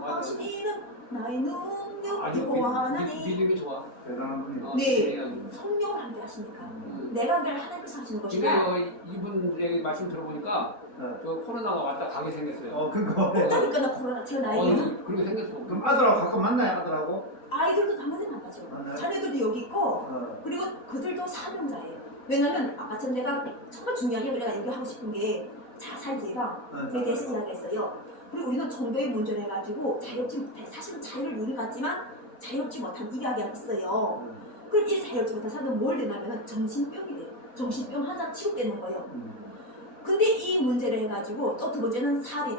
하시는 나의 능력 아주 여호와 하나님. 믿음이 좋아. 대단한 분이. 네. 성령을 함께 하시니까 내가 그냥 하나님께서 하시는 것이다. 근데 이분 얘기 말씀 들어보니까 네. 저 코로나가 왔다 가게 생겼어요. 그거. 그러니까 나 코로나 제가 나이에는 그렇게 생겼어. 그럼 아들하고 가끔 만나요, 아들하고? 아이들도 당연히 만나죠. 만나요? 자녀들도 여기 있고 그리고 그들도 사명자예요. 왜냐면 아까 전 내가 정말 중요한 게 우리가 얘기하고 싶은 게 자살제가 저희 대신 이야기했어요. 그리고 우리는 정도의 문제를 해가지고 자유롭지 못해. 사실은 자유를 누려갔지만 자유롭지 못한 이야기가 있어요. 그럼 이 자유롭지 못한 사람은 뭘 되냐면 정신병이 돼요. 정신병 환자 취급되는 거예요. 근데 이 문제를 해가지고 또 두 번째는 살인,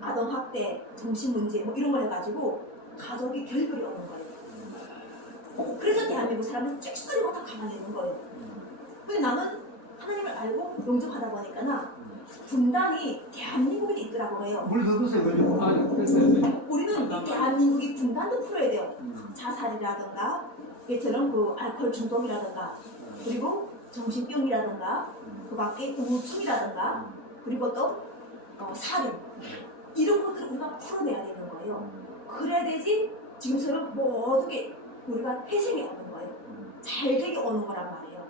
아동학대, 정신문제 뭐 이런 걸 해가지고 가족이 결별이 오는 거예요. 그래서 대한민국 사람들은 쬐소리 못하고 가만히 있는 거예요. 근데 나는 하나님을 알고 용접하다 보니까 분단이 대한민국에 있더라고요. 물 더 드세요, 그죠? 아니, 됐어요. 우리는 이 대한민국이 분단도 풀어야 돼요. 자살이라든가 이처럼 그 알코올 중독이라든가 그리고 정신병이라든가 그 밖에 우울증이라든가 그리고 또 살인 이런 것들을 우리가 풀어내야 되는 거예요. 그래야 되지 지금처럼 모든 게 우리가 회생해 오는 거예요. 잘 되게 오는 거란 말이에요.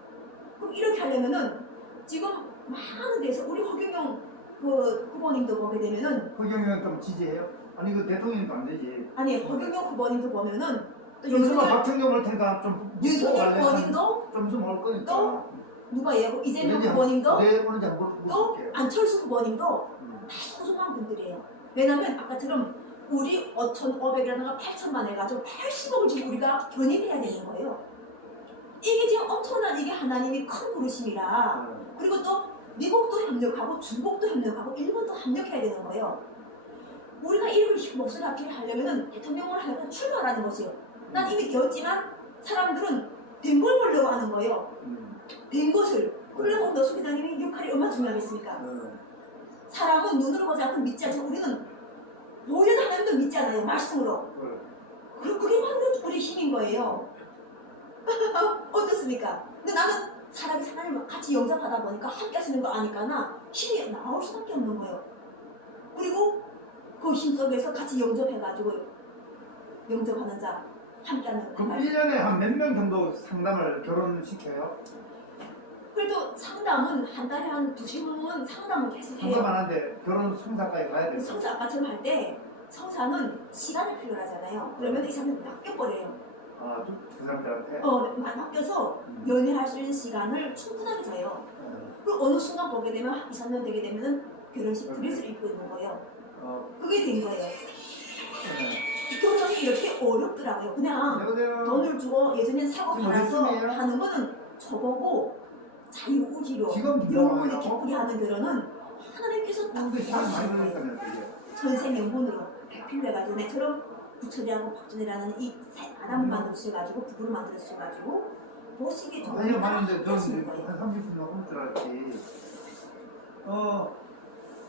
그럼 이렇게 하려면은 지금 많은 데서 우리 허경영 그 후보님도 보게 되면은 허경영은 좀 지지해요? 아니 그 대통령도 안 되지. 아니 허경영 후보님도 보면은 또 좀 있으면 윤석열 박청경 올 테니까 좀 윤석열 후보님도 좀 있으면 올 거니까. 또 누가예요? 이재명 네, 후보님도 네, 오는지 한번 또 볼게요. 안철수 후보님도 다 소중한 분들이에요. 왜냐면 아까처럼 우리 5,500이라든가 8천만 해가지고 80억을 지금 우리가 견인해야 되는 거예요. 이게 지금 엄청난 이게 하나님이 큰 부르심이라. 그리고 또 미국도 협력하고 중국도 협력하고 일본도 협력해야 되는 거예요. 우리가 이를 목소리 앞에 하려면은 대통령을 하려면 출마하라는 것이요. 난 이미 되었지만 사람들은 된 걸 보려고 하는 거예요. 된 것을. 그러면 노수 기자님이 역할이 얼마나 중요하겠습니까? 사람은 눈으로 보지 않고 믿지 않지만 우리는 보이는 하나님도 믿잖아요. 말씀으로. 그게 바로 우리 힘인 거예요. 어떻습니까? 근데 나는 사람이 하나님 같이 영접하다 보니까 함께 하시는 거 아니까나 힘이 나올 수밖에 없는 거예요. 그리고 그 힘 속에서 같이 영접해가지고 영접하는 자 함께하는 그럼 거. 1년에 한 몇 명 정도 상담을 결혼시켜요? 그래도 상담은 한 달에 한 2-3명은 상담을 계속 해요. 상담 안 하는데 결혼 성사까지 가야 돼요. 성사 아까처럼 할 때 성사는 시간을 필요로 하잖아요. 그러면 이 사람들 맡겨버려요. 아, 그 사람들한테? 맡겨서 연애할 수 있는 시간을 충분하게 줘요. 그리고 어느 순간 보게 되면 2-3년 되게 되면은 결혼식 드레스를 입고 있는 거예요. 그게 된 거예요. 결혼이 이렇게 어렵더라고요. 그냥 돈을 주고 예전엔 사고 지금 팔아서 어디쯤이에요? 하는 거는 저거고 자유의지로 지금 영혼이 뭐라고요? 기쁘게 하는 결혼은 하나님께서 딱 근데 시간 많이 걸리니까요, 그게. 전세 명분으로 필요해가지고 내처럼 부처리하고 박준이라는 이 사람을 만들어주셔가지고 부부를 만들어주셔가지고 보시기에 좋은 아니요, 많은데 하시는 저는 거예요. 한 30분 넘을 줄 알았지.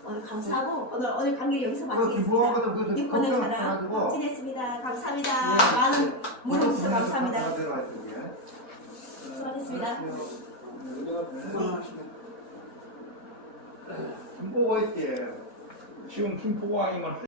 오늘 감사하고 오늘 관계 여기서 마치겠습니다. 부모가도 그래서 이권의 사랑 걱정해가지고. 박진했습니다. 감사합니다. 네. 많은 물어주셔서 감사합니다. 수고하셨습니다. 수고하셨습니다. 김보고 있지. 지금 김포공항이면